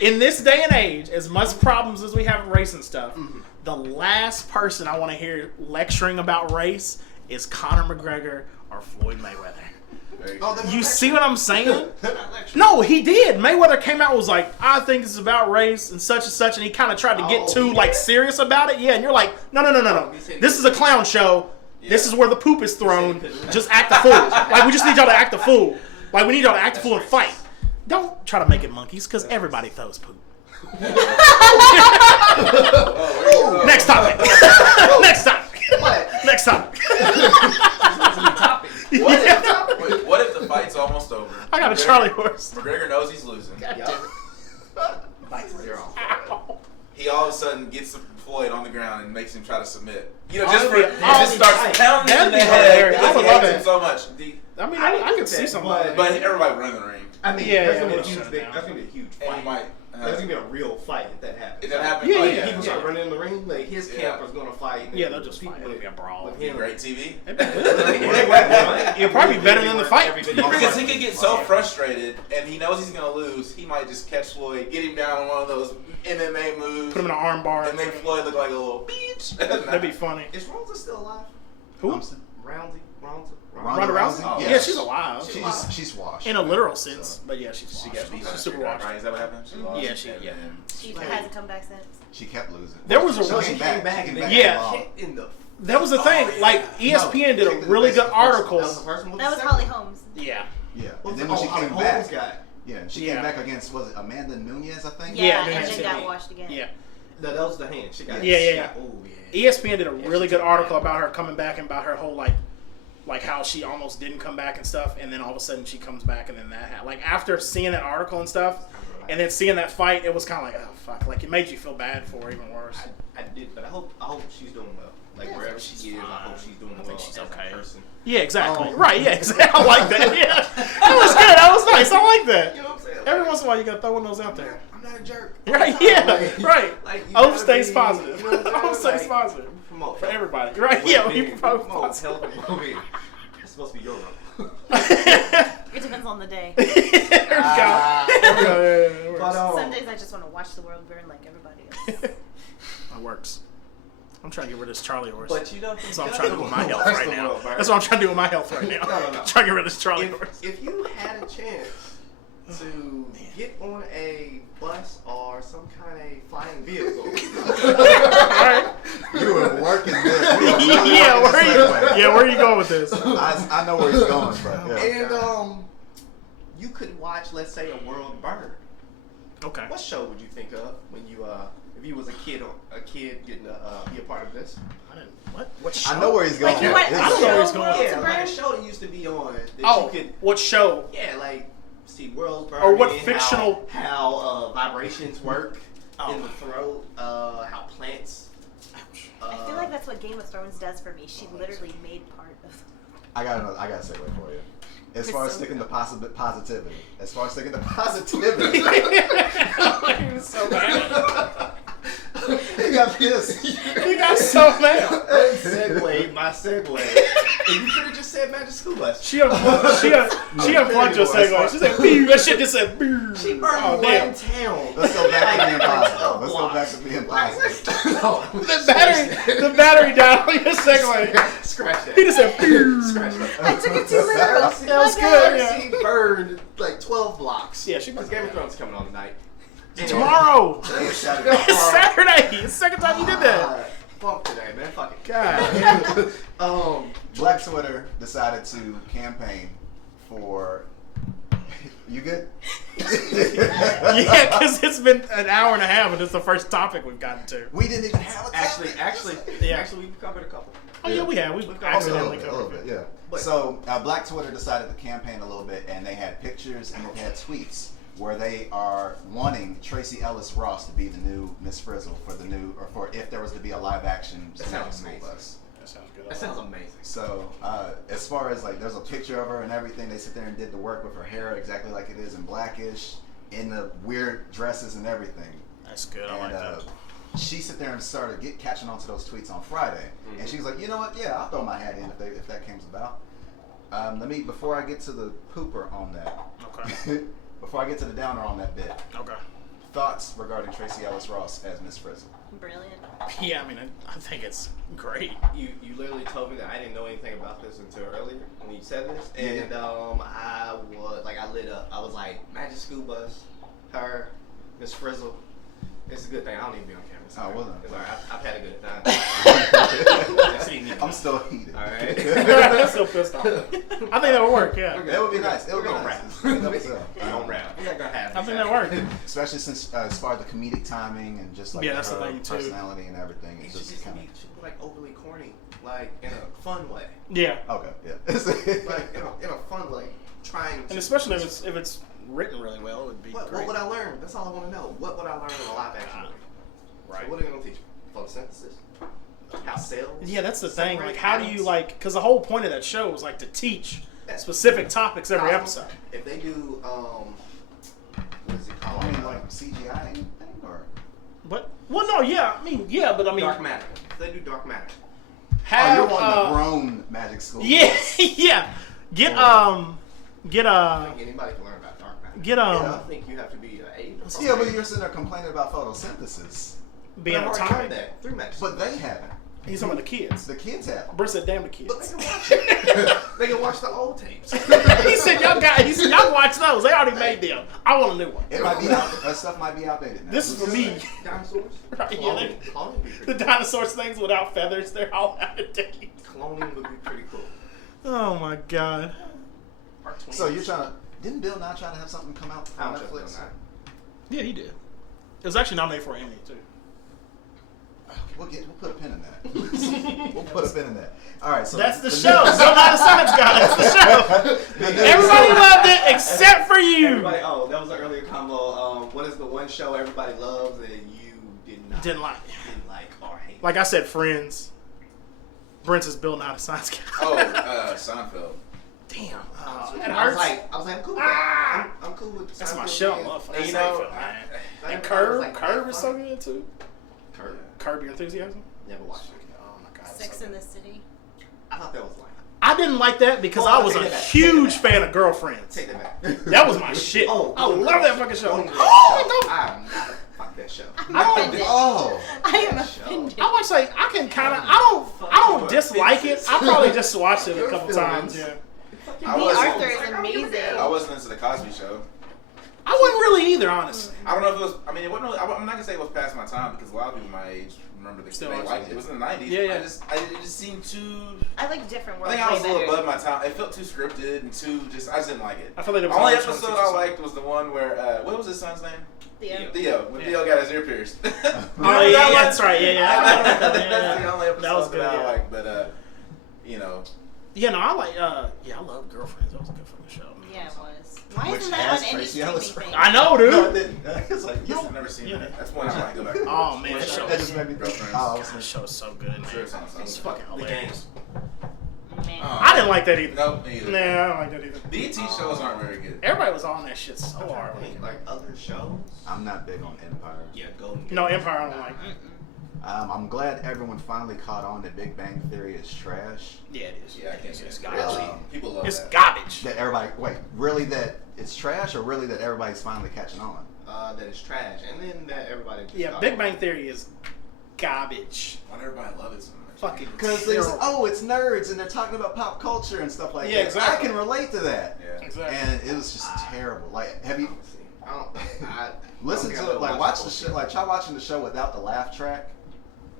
In this day and age, as much problems as we have with race and stuff, the last person I want to hear lecturing about race is Conor McGregor or Floyd Mayweather. You see what I'm saying? No, he did. Mayweather came out and was like, I think this is about race and such, and he kind of tried to get too like serious about it. Yeah, and you're like, no. This is a clown show. Yeah. This is where the poop is thrown. Just act the fool. Like, we just need y'all to act the fool. Like, we need y'all to act the fool and fight. Don't try to make it monkeys, because everybody throws poop. Next topic. Next topic. Next topic. What if the fight's almost over? I got a Charlie horse. McGregor knows he's losing. He all of a sudden gets Floyd on the ground and makes him try to submit. You know, just starts pounding in the head because he hates him so much. I mean, I could see somebody. But everybody run in the ring. I mean, there's gonna be a huge fight. And he might. There's gonna be a real fight if that happens. If that happens, people start running in the ring. Like, his camp is gonna fight. Yeah, they'll just fight. It'll be a brawl. It'll be great TV. It'll probably be better than the fight. Because he could get so frustrated, and he knows he's gonna lose. He might just catch Floyd, get him down on one of those MMA moves, put him in an arm bar, and make Floyd look like a little bitch. That'd be funny. Is Ronda still alive? Who? Ronda Rousey? Oh, yeah, she's alive. She's washed. In a literal sense, but yeah, she's washed. She got beat. She's super washed. Right? Is that what happened? She hasn't come back since. She kept losing. There was she came back. Yeah. That was the thing. Like, ESPN did a really good article. That was Holly Holmes. Yeah. Yeah. And then when she came back, she came back against, was it Amanda Nunes, I think? Yeah, and then got washed again. Yeah. No, that was the hand. She got yeah. Oh, yeah. ESPN did a really good article about her coming back and about her whole like how she almost didn't come back and stuff, and then all of a sudden she comes back, and then that happened. Like, after seeing that article and stuff, and then seeing that fight, it was kind of like, oh fuck, like it made you feel bad for her even worse. I did, but I hope she's doing well. Like, wherever she is, I hope she's doing well. I think she's okay. Person. Yeah, exactly. Right, yeah, exactly. I like that. Yeah, that was good. That was nice. I like that. You know what I'm saying? Every once in a while, you gotta throw one of those out there. I'm not a jerk. Right? Yeah. Right. Like, Oaf stays positive. You know what I'm saying? Oaf stays positive Promote for everybody. Right? Yeah. We promote positive. It's supposed to be your role. It depends on the day. There we go. But, some days I just want to watch the world burn like everybody else. That works. I'm trying to get rid of this Charlie horse. But you know, that's what I'm trying to do with my health right now. That's what I'm trying to do with my health right now. No. Trying to get rid of this Charlie horse. If you had a chance to get on a bus or some kind of flying vehicle. Alright. You were working this. Where are you going with this? I know where he's going, but yeah. And you could watch, let's say, a world burn. Okay. What show would you think of when you if you was a kid getting to be a part of this? What show? I know where he's going. Like you want I don't know where he's going. Yeah, like a show that used to be on that you could. What show? Yeah, like see worlds burn. Or what fictional? How vibrations work in the throat. How plants. I feel like that's what Game of Thrones does for me. She literally made part of. I got a segue for you. As far as sticking to positivity. So bad. He got this. He got so mad. My segue. And you could have just said Magic School Bus. She unplugged your segue. She said, "Boo." That shit just said, "Boo." She burned one town. Let's go back to being positive. The battery died on your segue. Scratch that. He just said, "Boo." Scratch that. I took it too literal. That was good. Yeah. She burned like 12 blocks. Yeah, she Because Game of Thrones coming on tonight. Tomorrow. It's Saturday. It's Saturday. It's the second time you did that. Bump today, man. Fuck it. God. Black Twitter decided to campaign for. You good? Yeah, because it's been an hour and a half, and it's the first topic we've gotten to. We didn't even have a topic. Actually, we've covered a couple. Oh yeah, we have. We've accidentally a little covered bit, yeah. But- So Black Twitter decided to campaign a little bit, and they had pictures and they had tweets where they are wanting Tracy Ellis Ross to be the new Miss Frizzle for if there was to be a live action That sounds school amazing. bus. That sounds good. That sounds amazing. So as far as like, there's a picture of her and everything. They sit there and did the work with her hair exactly like it is in Blackish, in the weird dresses and everything. That's good. I like that. She sit there and started catching on to those tweets on Friday, and she was like, you know what? Yeah, I'll throw my hat in if that comes about. Before I get to the pooper on that. Okay. Before I get to the downer on that bit. Okay. Thoughts regarding Tracy Ellis Ross as Miss Frizzle? Brilliant. Yeah, I mean, I think it's great. You literally told me that I didn't know anything about this until earlier when you said this, and I lit up. I was like, Magic School Bus, her, Miss Frizzle. It's a good thing I don't even be on camera. Oh, well done. It's all right. I've had a good time. I'm still heated. All right. I'm still pissed off. I think that would work. Yeah. It would be nice. It would be We're gonna nice. rap. We're gonna rap. We're not gonna have. I think that worked. Especially since as far as the comedic timing and just like that's her the thing, too. personality and everything, It it's should just just kind be like overly corny, like in a fun way. Yeah. of okay. Yeah. Like in a fun way, trying. And especially if it's written really well, it would be What great. would I learn? That's all I want to know. What would I learn in a live action movie? Right. So what are they gonna teach me? Photosynthesis. How cells. Yeah, that's the thing. separate Like, how do atoms? you because the whole point of that show was like to teach specific topics every episode. If they do, what is it called? I mean, like CGI anything or But no, yeah, I mean, but I mean, dark matter. If they do dark matter. have you're on the grown Magic School. yeah, yeah. Get I think anybody can learn about dark matter. I think you have to be an aide. Yeah, but you're sitting there complaining about photosynthesis. being I've a already time. learned that through magic. But they haven't. He's talking about the kids. The kids have. Bruce said, "Damn the But kids." they can watch it. They can watch the old tapes. He said, "Y'all watch those. They already made them. I want a new one." It might be that stuff might be outdated now. This is for me. Dinosaurs. Right, yeah, Cloning. Cloning would be The pretty cool. dinosaurs things without feathers, they're all out of date. Cloning would be pretty cool. Oh my god. Part 20. So you're trying to? Didn't Bill Nye try to have something come out I on don't trust Bill Netflix? Nye. Yeah, he did. It was actually nominated for an Emmy too. We'll put a pin in that. We'll put a pin in that. All right, so That's the show. So not a science guy. That's the show. Everybody loved it except for you. Everybody, that was an earlier combo. What is the one show everybody loves that you Didn't like. didn't like or hate? Like I said, Friends. Brent's is Bill Not a Science Guy. Oh, Seinfeld. Damn. I That was hurts. I'm cool with that. I'm cool with That's my Seinfeld show. I being- love and, Seinfeld, man. And Curb is so good too. Curb. Curb Your Enthusiasm. Never watched it. Oh my god. Sex in the City. I thought that was like. I didn't like that because Oh, I was take a that back. huge Take that fan of Girlfriends. Take that back. That was my shit. Oh, I love that fucking show. Golden Girls Oh, show. I'm not fuck that show. Oh, I am That show. offended. I watch I can kind of I don't dislike it. I probably just watched it a couple times. Yeah. I Lee wasn't- Arthur is amazing. I wasn't into the Cosby Show. didn't really either, honestly. I don't know if it was. I mean, it wasn't. Really, I'm not gonna say it was past my time because a lot of people my age remember they liked it. It was in the 90s. Yeah. It just seemed too. I like different I worlds. think I was a little better. above my time. It felt too scripted and too just. I just didn't like it. I feel like it was the only always episode trying to teach I us liked was the one where what was his son's name? Theo. When Theo got his ear pierced. Oh yeah, that's right. Yeah. That's the only episode That was good, I yeah. liked, but you know. Yeah, no, I like. Yeah, I love Girlfriends. That was a good fucking show. Yeah, it was. Why Which isn't that has on any Tracy streaming Ellis thing? I know, dude. No, it didn't. It's like, Yes, I've never seen Yeah. that. That's one I might go back. Oh man, that show. that just made me think. Girlfriends. Oh, I was That thinking, show is so good, man. Sure, it sounds It's fun. fucking The hilarious. Man. I didn't like that either. Nope, me either. Nah, I don't like that either. BET shows aren't very good. Everybody was on that shit so I'm hard. trying to think, like other shows. I'm not big on Empire. Yeah, Golden Gate. No, Empire I don't like. I'm glad everyone finally caught on that Big Bang Theory is trash. Yeah, it is. Yeah, I can't say It's it's garbage. People love It's that. garbage. That everybody, wait, really that it's trash or really that everybody's finally catching on? That is trash, and then that everybody. Just Yeah, thought, Big Bang Theory is garbage. Why does everybody love it so much? Fucking Because it's nerds and they're talking about pop culture and stuff like Yeah, that. exactly. I can relate to that. Yeah. Exactly. And it was just terrible. Like, have you I don't. I listen don't to think it? I Like, watched watch the the whole show. Like, try watching the show without the laugh track,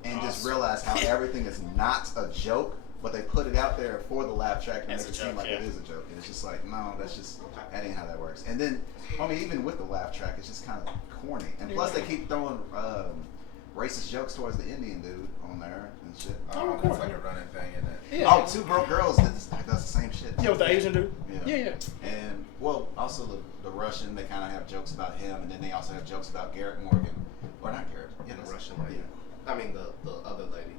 and just realize how everything is not a joke, but they put it out there for the laugh track and As make a it seem joke, like yeah. it is a joke. And it's just like, no, that ain't how that works. And then, I mean, even with the laugh track, it's just kind of corny. And plus, they keep throwing racist jokes towards the Indian dude on there and shit. Oh, of That's course. like a running thing, isn't it? Yeah. Oh, Two Broke Girls does the same shit. Yeah, with the Asian dude. Yeah. Yeah. And well, also the Russian, they kind of have jokes about him, and then they also have jokes about Garrett Morgan, or not Garrett, yeah, the that's- Russian lady. I mean the other lady.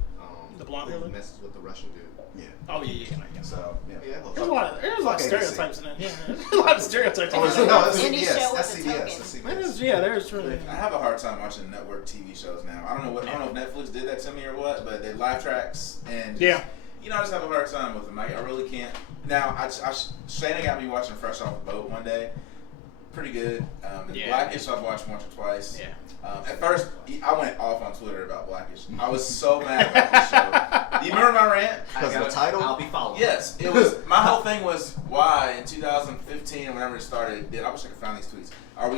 The blonde who hair lady? messes with the Russian dude. Yeah. Oh yeah. So yeah. Yeah. There's a lot of Fuck ABC. stereotypes in that. Yeah, there's a lot of stereotypes. Oh, in it's, that. no, it's Any CBS. show That's with a CBS. token. That's That CBS. is, yeah, there's truly. I have a hard time watching network TV shows now. I don't know if Netflix did that to me or what, but they live tracks and just, Yeah. you know, I just have a hard time with them. I really can't. Now, Shayna got me watching Fresh Off the Boat one day. Pretty good. Yeah. Blackish I've watched once or twice. Yeah. At first, I went off on Twitter about Blackish. I was so mad about this show. Do you remember my rant? Because of the title? I'll be following. Yes, it was. My whole thing was why in 2015 or whenever it started. I wish I could find these tweets. Are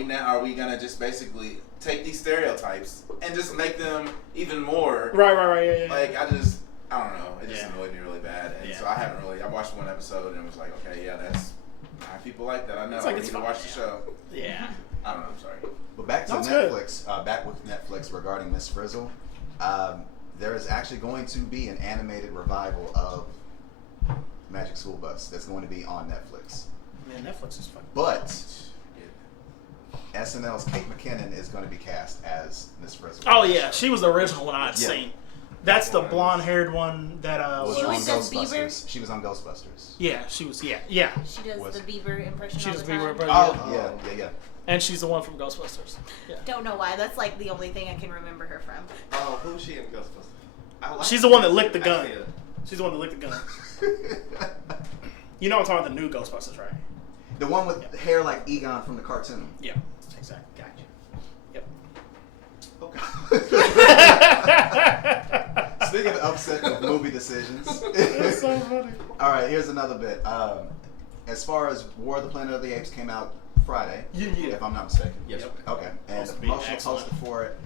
we gonna just basically take these stereotypes and just make them even more? Right. Yeah. Like I don't know. It just Yeah. annoyed me really bad, and Yeah. so I watched one episode and was like, okay, yeah, that's people like that. I know. It's like I it's need to fine, watch the yeah. show. Yeah. I don't know. I'm sorry. But back to That's good. Netflix. Back with Netflix regarding Miss Frizzle. There is actually going to be an animated revival of Magic School Bus that's going to be on Netflix. Man, Netflix is fucking. But SNL's Kate McKinnon is going to be cast as Miss Frizzle. Oh yeah, she was the original one I'd Yeah. seen. That's the blonde-haired one that was She on was just Ghostbusters. She was on Ghostbusters. Yeah, she was. Yeah. She does Was- the Bieber impression She all does the Bieber time. impression. Oh, yeah. And she's the one from Ghostbusters. Yeah. Don't know why. That's like the only thing I can remember her from. Oh, who's she in Ghostbusters? I like She's the one that licked the gun. Actually, She's the one that licked the gun. You know I'm talking about the new Ghostbusters, right? The one with hair like Egon from the cartoon. Yeah. Exactly. Gotcha. Yep. Speaking of upset with movie decisions. That's so funny. All right, here's another bit. As far as War of the Planet of the Apes came out Friday, Yeah. if I'm not mistaken. Yes. Okay, and Supposed the to be promotional excellent. poster for it,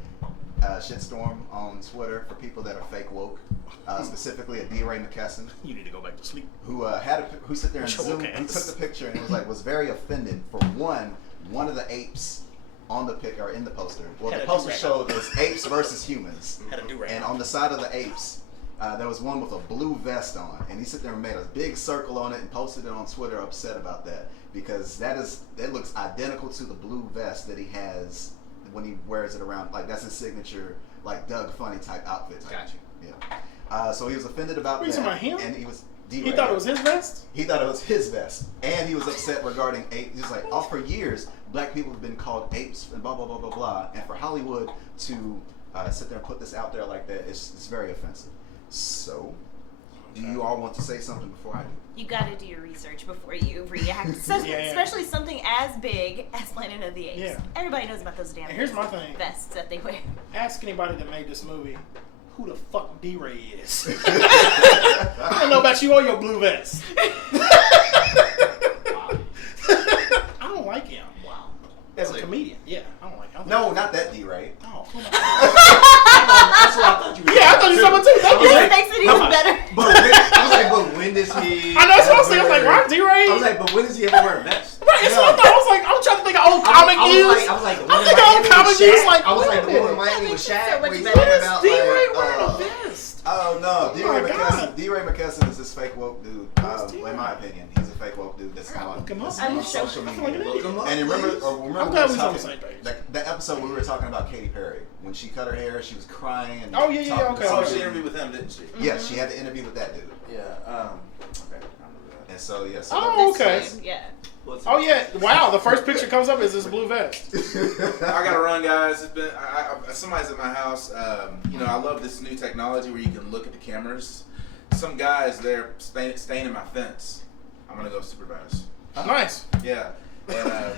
shitstorm on Twitter for people that are fake woke, specifically a D-Ray McKesson, You need to go back to sleep. who who sit there and Show zoom, who hands. took the picture and was very offended for one of the apes on the pic or in the poster. Well, Had the a poster do-rag showed it was apes versus humans. Had a do-rag And on. on the side of the apes, there was one with a blue vest on, and he sit there and made a big circle on it and posted it on Twitter, upset about that because that looks identical to the blue vest that he has when he wears it around. Like that's his signature, like Doug Funny type outfit. Gotcha. Yeah. So he was offended about Wait, you that, talking about him? and he was. He thought it was his vest? He thought it was his vest, and he was upset regarding apes. He's like, for years, black people have been called apes and blah blah blah blah blah, and for Hollywood to sit there and put this out there like that, it's very offensive. So, do you all want to say something before I do? You got to do your research before you react, especially something as big as Planet of the Apes. Yeah. Everybody knows about those damn And here's my thing. vests that they wear. Ask anybody that made this movie who the fuck D-Ray is. I don't know about you or your blue vest. I don't like him. Wow. As a comedian. D-Ray. I was like, but when does he ever wear a vest? Right, that's what I thought. I was like, I'm trying to think of old comic views. I was like, the I'm one in thinking old Miami comic with views. Shaq. Like, I was wait like, a the one in minute. Miami with Shaq where he's What talking What is about D-Ray like, wearing a vest? Oh no, my God. D-Ray McKesson is this fake woke dude. In my opinion, he's a fake woke dude that's kind of Look him up. on I'm social I feel media. like an idiot. And you remember I'm glad we was on the same page. that episode when we were talking about Katy Perry when she cut her hair, she was crying. And Oh, yeah, talking okay, to Oh, okay. she interviewed with him, didn't she? Yeah, she had the interview with that dude. Yeah. Okay. I remember that. And so yeah. So Oh, okay. Yeah. Oh yeah! Wow, the first picture comes up is this blue vest. I gotta run, guys. It's been somebody's at my house. You know, I love this new technology where you can look at the cameras. Some guys they're staying in my fence. I'm gonna go supervise. Nice. Yeah. And,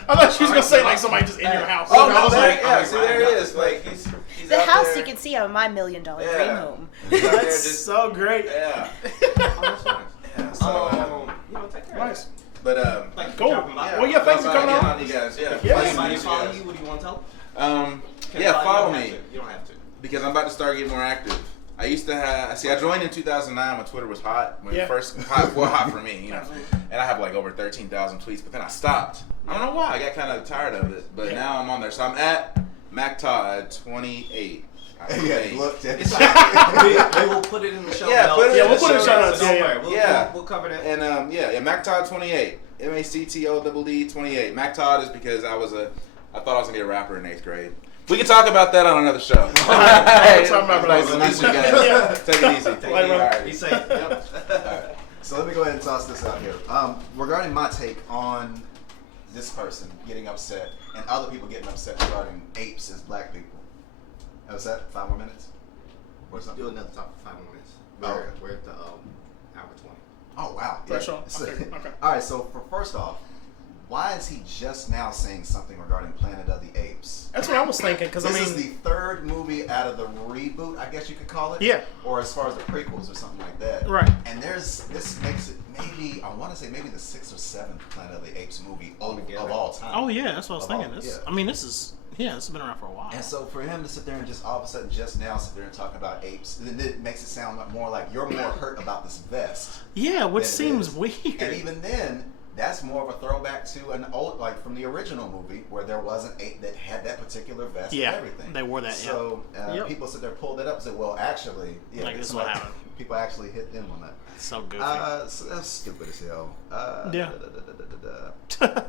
I thought she was gonna say like somebody just in your house. Oh I no! was Like, yeah, like, see, there he is. Like he's The out house there. you can see on my $1 million dream Yeah. home. He's out there That's just so great. yeah. Yeah. So, you know, take care Nice. but Thank you for Cool. dropping by. Well, yeah, thanks for coming on. you guys. Yeah. Yeah. Nice to Anybody meet you follow guys. you? What do you want to tell? Yeah, follow You don't me. have to. You don't have to. Because I'm about to start getting more active. I used to have, I joined in 2009 when Twitter was hot, when it first hot for me, you know. And I have like over 13,000 tweets, but then I stopped. I don't know why. I got kind of tired of it, but now I'm on there. So I'm at MacTodd28. yeah, looked at It's like, we will put it in the show Yeah, notes. put it in Yeah, we'll the put it in show show notes. notes. Yeah, Don't worry. Yeah. We'll cover that. And MacTodd28, MacTodd 28. MacTodd is because I thought I was gonna be a rapper in 8th grade. We can talk about that on another show. Hey, talk about Nice to meet you guys. Yeah. Take it easy. Take Like, it brother. easy. Be safe. Yep. Alright, so let me go ahead and toss this out here. Regarding my take on this person getting upset and other people getting upset regarding apes as black people. Was that 5 more minutes? Or something? Do another talk for 5 more minutes. Oh, okay. We're at the hour 20. Oh wow. Fresh on. So- Okay, okay. Alright, so first off, why is he just now saying something regarding Planet of the Apes? That's what I was thinking. Because I This is mean, the 3rd movie out of the reboot, I guess you could call it. Yeah. Or as far as the prequels or something like that. Right. And this makes it maybe, I want to say maybe the 6th or 7th Planet of the Apes movie of all time. oh yeah, that's what I was Of all- thinking. This, yeah. I mean, this has been around for a while. And so for him to sit there and just all of a sudden just now sit there and talk about apes, then it makes it sound more like you're more hurt about this vest. Yeah, which than it seems is. weird. And even then, that's more of a throwback to an old, like from the original movie where there was an ape that had that particular vest Yeah, and everything. they wore that, So Yep. people sit there, pulled that up and said, well, actually, yeah, Like, this is what happened. People actually hit them on that. So goofy. So that's stupid as hell. Yeah.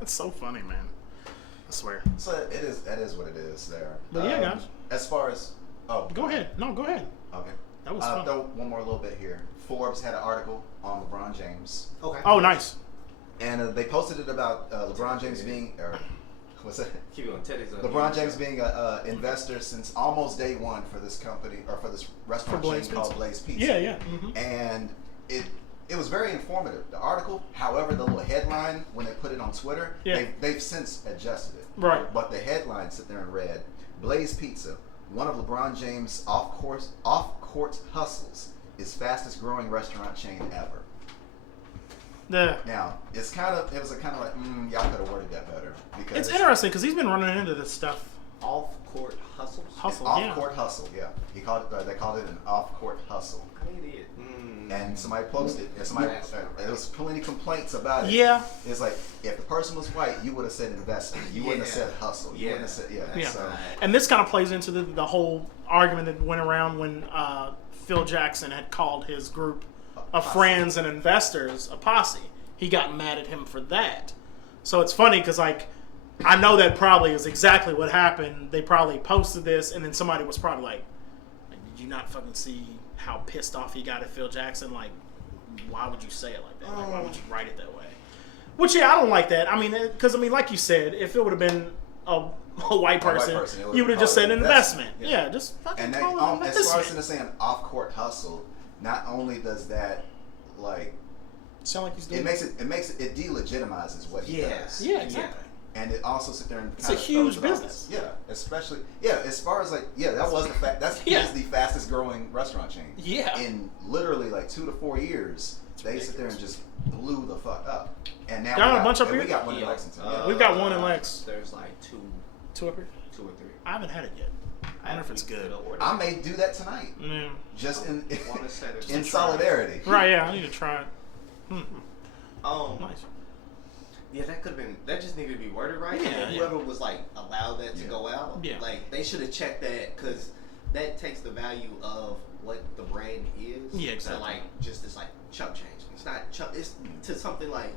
It's so funny, man. I swear. So that is what it is there. But yeah, guys. As far as, Go ahead. No, go ahead. Okay. That was fun. Throw one more little bit here. Forbes had an article on LeBron James, Okay. Oh, nice. and they posted it about LeBron James being, or what's that? Keep going. Teddy's on. LeBron James being an investor since almost day one for this company or for this restaurant For Blaze chain called Pizza. Blaze Pizza. Yeah, yeah. Mm-hmm. And it was very informative. The article, however, the little headline when they put it on Twitter, Yeah. they've since adjusted it. Right. But the headline sit there and read, Blaze Pizza, one of LeBron James' off-court hustles, is fastest growing restaurant chain ever. Yeah. Now, it was kind of like, y'all could have worded that better. Because It's interesting because he's been running into this stuff. Off-court hustles. Hustle, off-court hustle, yeah. They called it an off-court hustle. I'm an idiot. And somebody posted, there was plenty of complaints about it. Yeah. It's like, if the person was white, you would have said investment. You wouldn't have Yeah. said hustle. You wouldn't have said, Yeah. So, And this kind of plays into the whole argument that went around when Phil Jackson had called his group of friends and investors a posse. He got mad at him for that. So it's funny because, like, I know that probably is exactly what happened. They probably posted this, and then somebody was probably like, did you not fucking see how pissed off he got at Phil Jackson? Like, why would you say it like that? Like, why would you write it that way? Which, yeah, I don't like that. I mean, because, like you said, if it would have been a white person, you would have just said an investment. Yeah, just fucking and call it an as far investment. as saying off-court hustle, not only does that, like, Sound like he's doing it delegitimizes what he does. Yeah, exactly. And it also sit there and It's a huge business. Yeah, especially as far as like that was is the fastest growing restaurant chain. Yeah. In literally like 2 to 4 years, they sit there and just blew the fuck up. And now Got a bunch up here? we got one in Lexington. We've got one in Lex. There's like two Up here? or three. I haven't had it yet. I wonder if it's good. I may do that tonight, Yeah. just in Wanna set it in to try. solidarity. Right, yeah, I need to try it. Um, Nice. Yeah, that could have been. That just needed to be worded right. Yeah, and whoever was like allowed that to go out, like they should have checked that because that takes the value of what the brand is. Yeah, exactly. To like just this like chump change. It's not chump. It's to something like.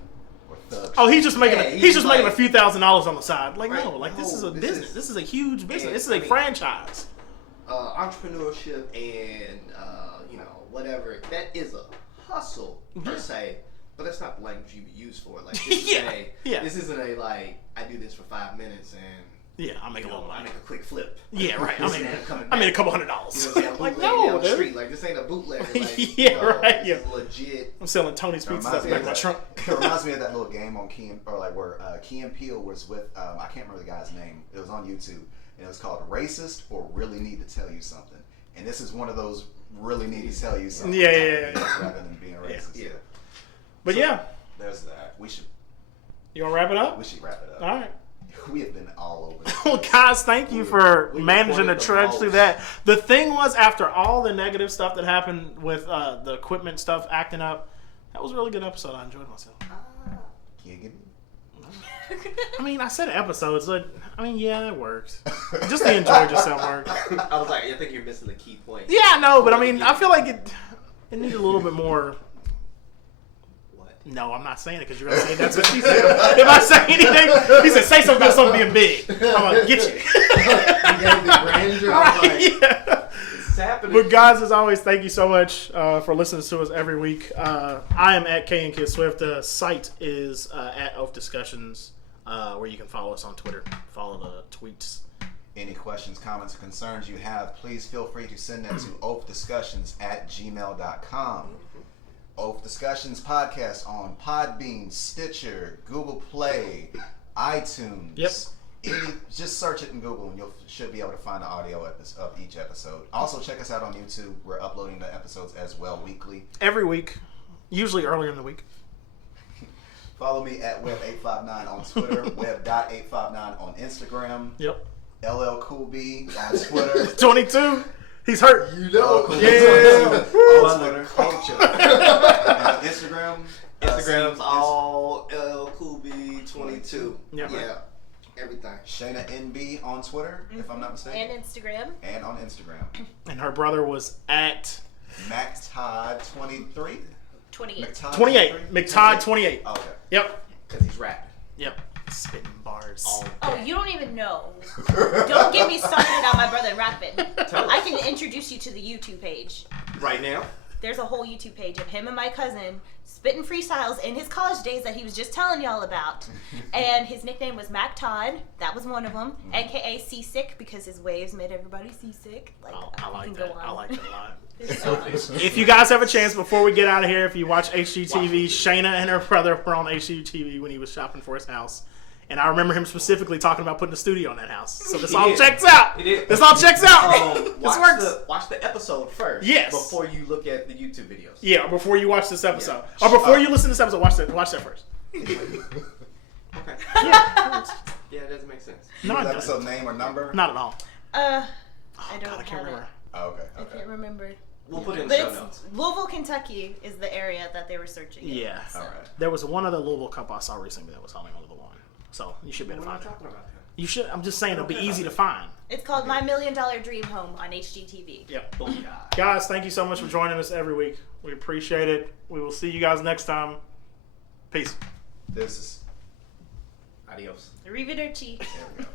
Oh, he's just making he's just making like, a few $1,000s on the side. Like right, no, like this is a business. This is a huge business. And, This is a franchise. Entrepreneurship and you know whatever that is a hustle per se, but that's not the language you use for it. Like this is this isn't a like I do this for 5 minutes and I'll make a little money. I make a quick flip. Yeah, right. I made a couple $100. You know what I'm saying? Like no, the street. Like this ain't a bootlegger. Like, right. This is legit. I'm selling Tony's Pizza out the back of my trunk. It reminds me of that little game on Key where Key and Peele was with I can't remember the guy's name. It was on YouTube and it was called Racist or Really Need to Tell You Something. And this is one of those really need to tell you something. Yeah. Rather than being racist. Yeah. But so, there's that. You gonna wrap it up? We should wrap it up. All right. We have been all over. Well, guys, thank you for managing to trudge through that. The thing was, after all the negative stuff that happened with the equipment stuff acting up, that was a really good episode. I enjoyed myself. I mean, I said episodes. But, I mean, yeah, it works. Just the enjoy yourself work. I was like, I think you're missing the key point. Yeah, I know, but I mean, I feel like it needs a little bit more. No, I'm not saying it because you're going to say that's what she said. If I say anything, he said, say something about something being big. I'm going to get you. You gave the grandeur. Right, It's happening. But guys, as always, thank you so much for listening to us every week. I am at K and Kid Swift. The site is at Oafdiscussions, where you can follow us on Twitter. Follow the tweets. Any questions, comments, or concerns you have, please feel free to send them to oafdiscussions@gmail.com. Oaf Discussions podcast on Podbean, Stitcher, Google Play, iTunes. Yep. Just search it in Google and you should be able to find the audio of each episode. Also, check us out on YouTube. We're uploading the episodes as well weekly. Every week. Usually earlier in the week. Follow me at Web859 on Twitter, Web.859 on Instagram. Yep. LL Cool B on Twitter. 22. He's hurt. You know. Cool Yeah. on Twitter. Culture. Instagram. Instagram's all LCoolB22. Yeah. Yeah. Everything. Shayna NB on Twitter, if I'm not mistaken. And Instagram. And on Instagram. And her brother was at MacTodd23. 28. 28. McTodd 28. Okay. Yep. Because he's rapping. Yep. Spitting bars. Oh, you don't even know. Don't get me started on my brother rapping. I can introduce you to the YouTube page. Right now? There's a whole YouTube page of him and my cousin spitting freestyles in his college days that he was just telling y'all about. And his nickname was Mac Todd. That was one of them. AKA Seasick because his waves made everybody seasick. Like, I like that. I like that a lot. So much. If you guys have a chance, before we get out of here, if you watch HGTV, Shayna and her brother were on HGTV when he was shopping for his house. And I remember him specifically talking about putting a studio in that house. So this all checks out. He did. This all checks out. This works. Watch the episode first. Yes. Before you look at the YouTube videos. Yeah, before you watch this episode. Or before you listen to this episode, watch that first. Okay. Yeah. Yeah, it doesn't make sense. No, it episode doesn't. name or number? Not at all. I Oh, don't God, I can't have remember. it. Oh, okay. I can't remember. We'll put it in But the show it's notes. Louisville, Kentucky is the area that they were searching. in, Yeah. so. All right. There was one other Louisville Cup I saw recently that was only on Louisville one. So you should be able What to am I find it. talking about then? You should. I'm just saying it'll be easy to find. It's called My $1 Million Dream Home on HGTV. Yep. Booyah. Guys, thank you so much for joining us every week. We appreciate it. We will see you guys next time. Peace. This is. Adios. Arrivederci. There we go.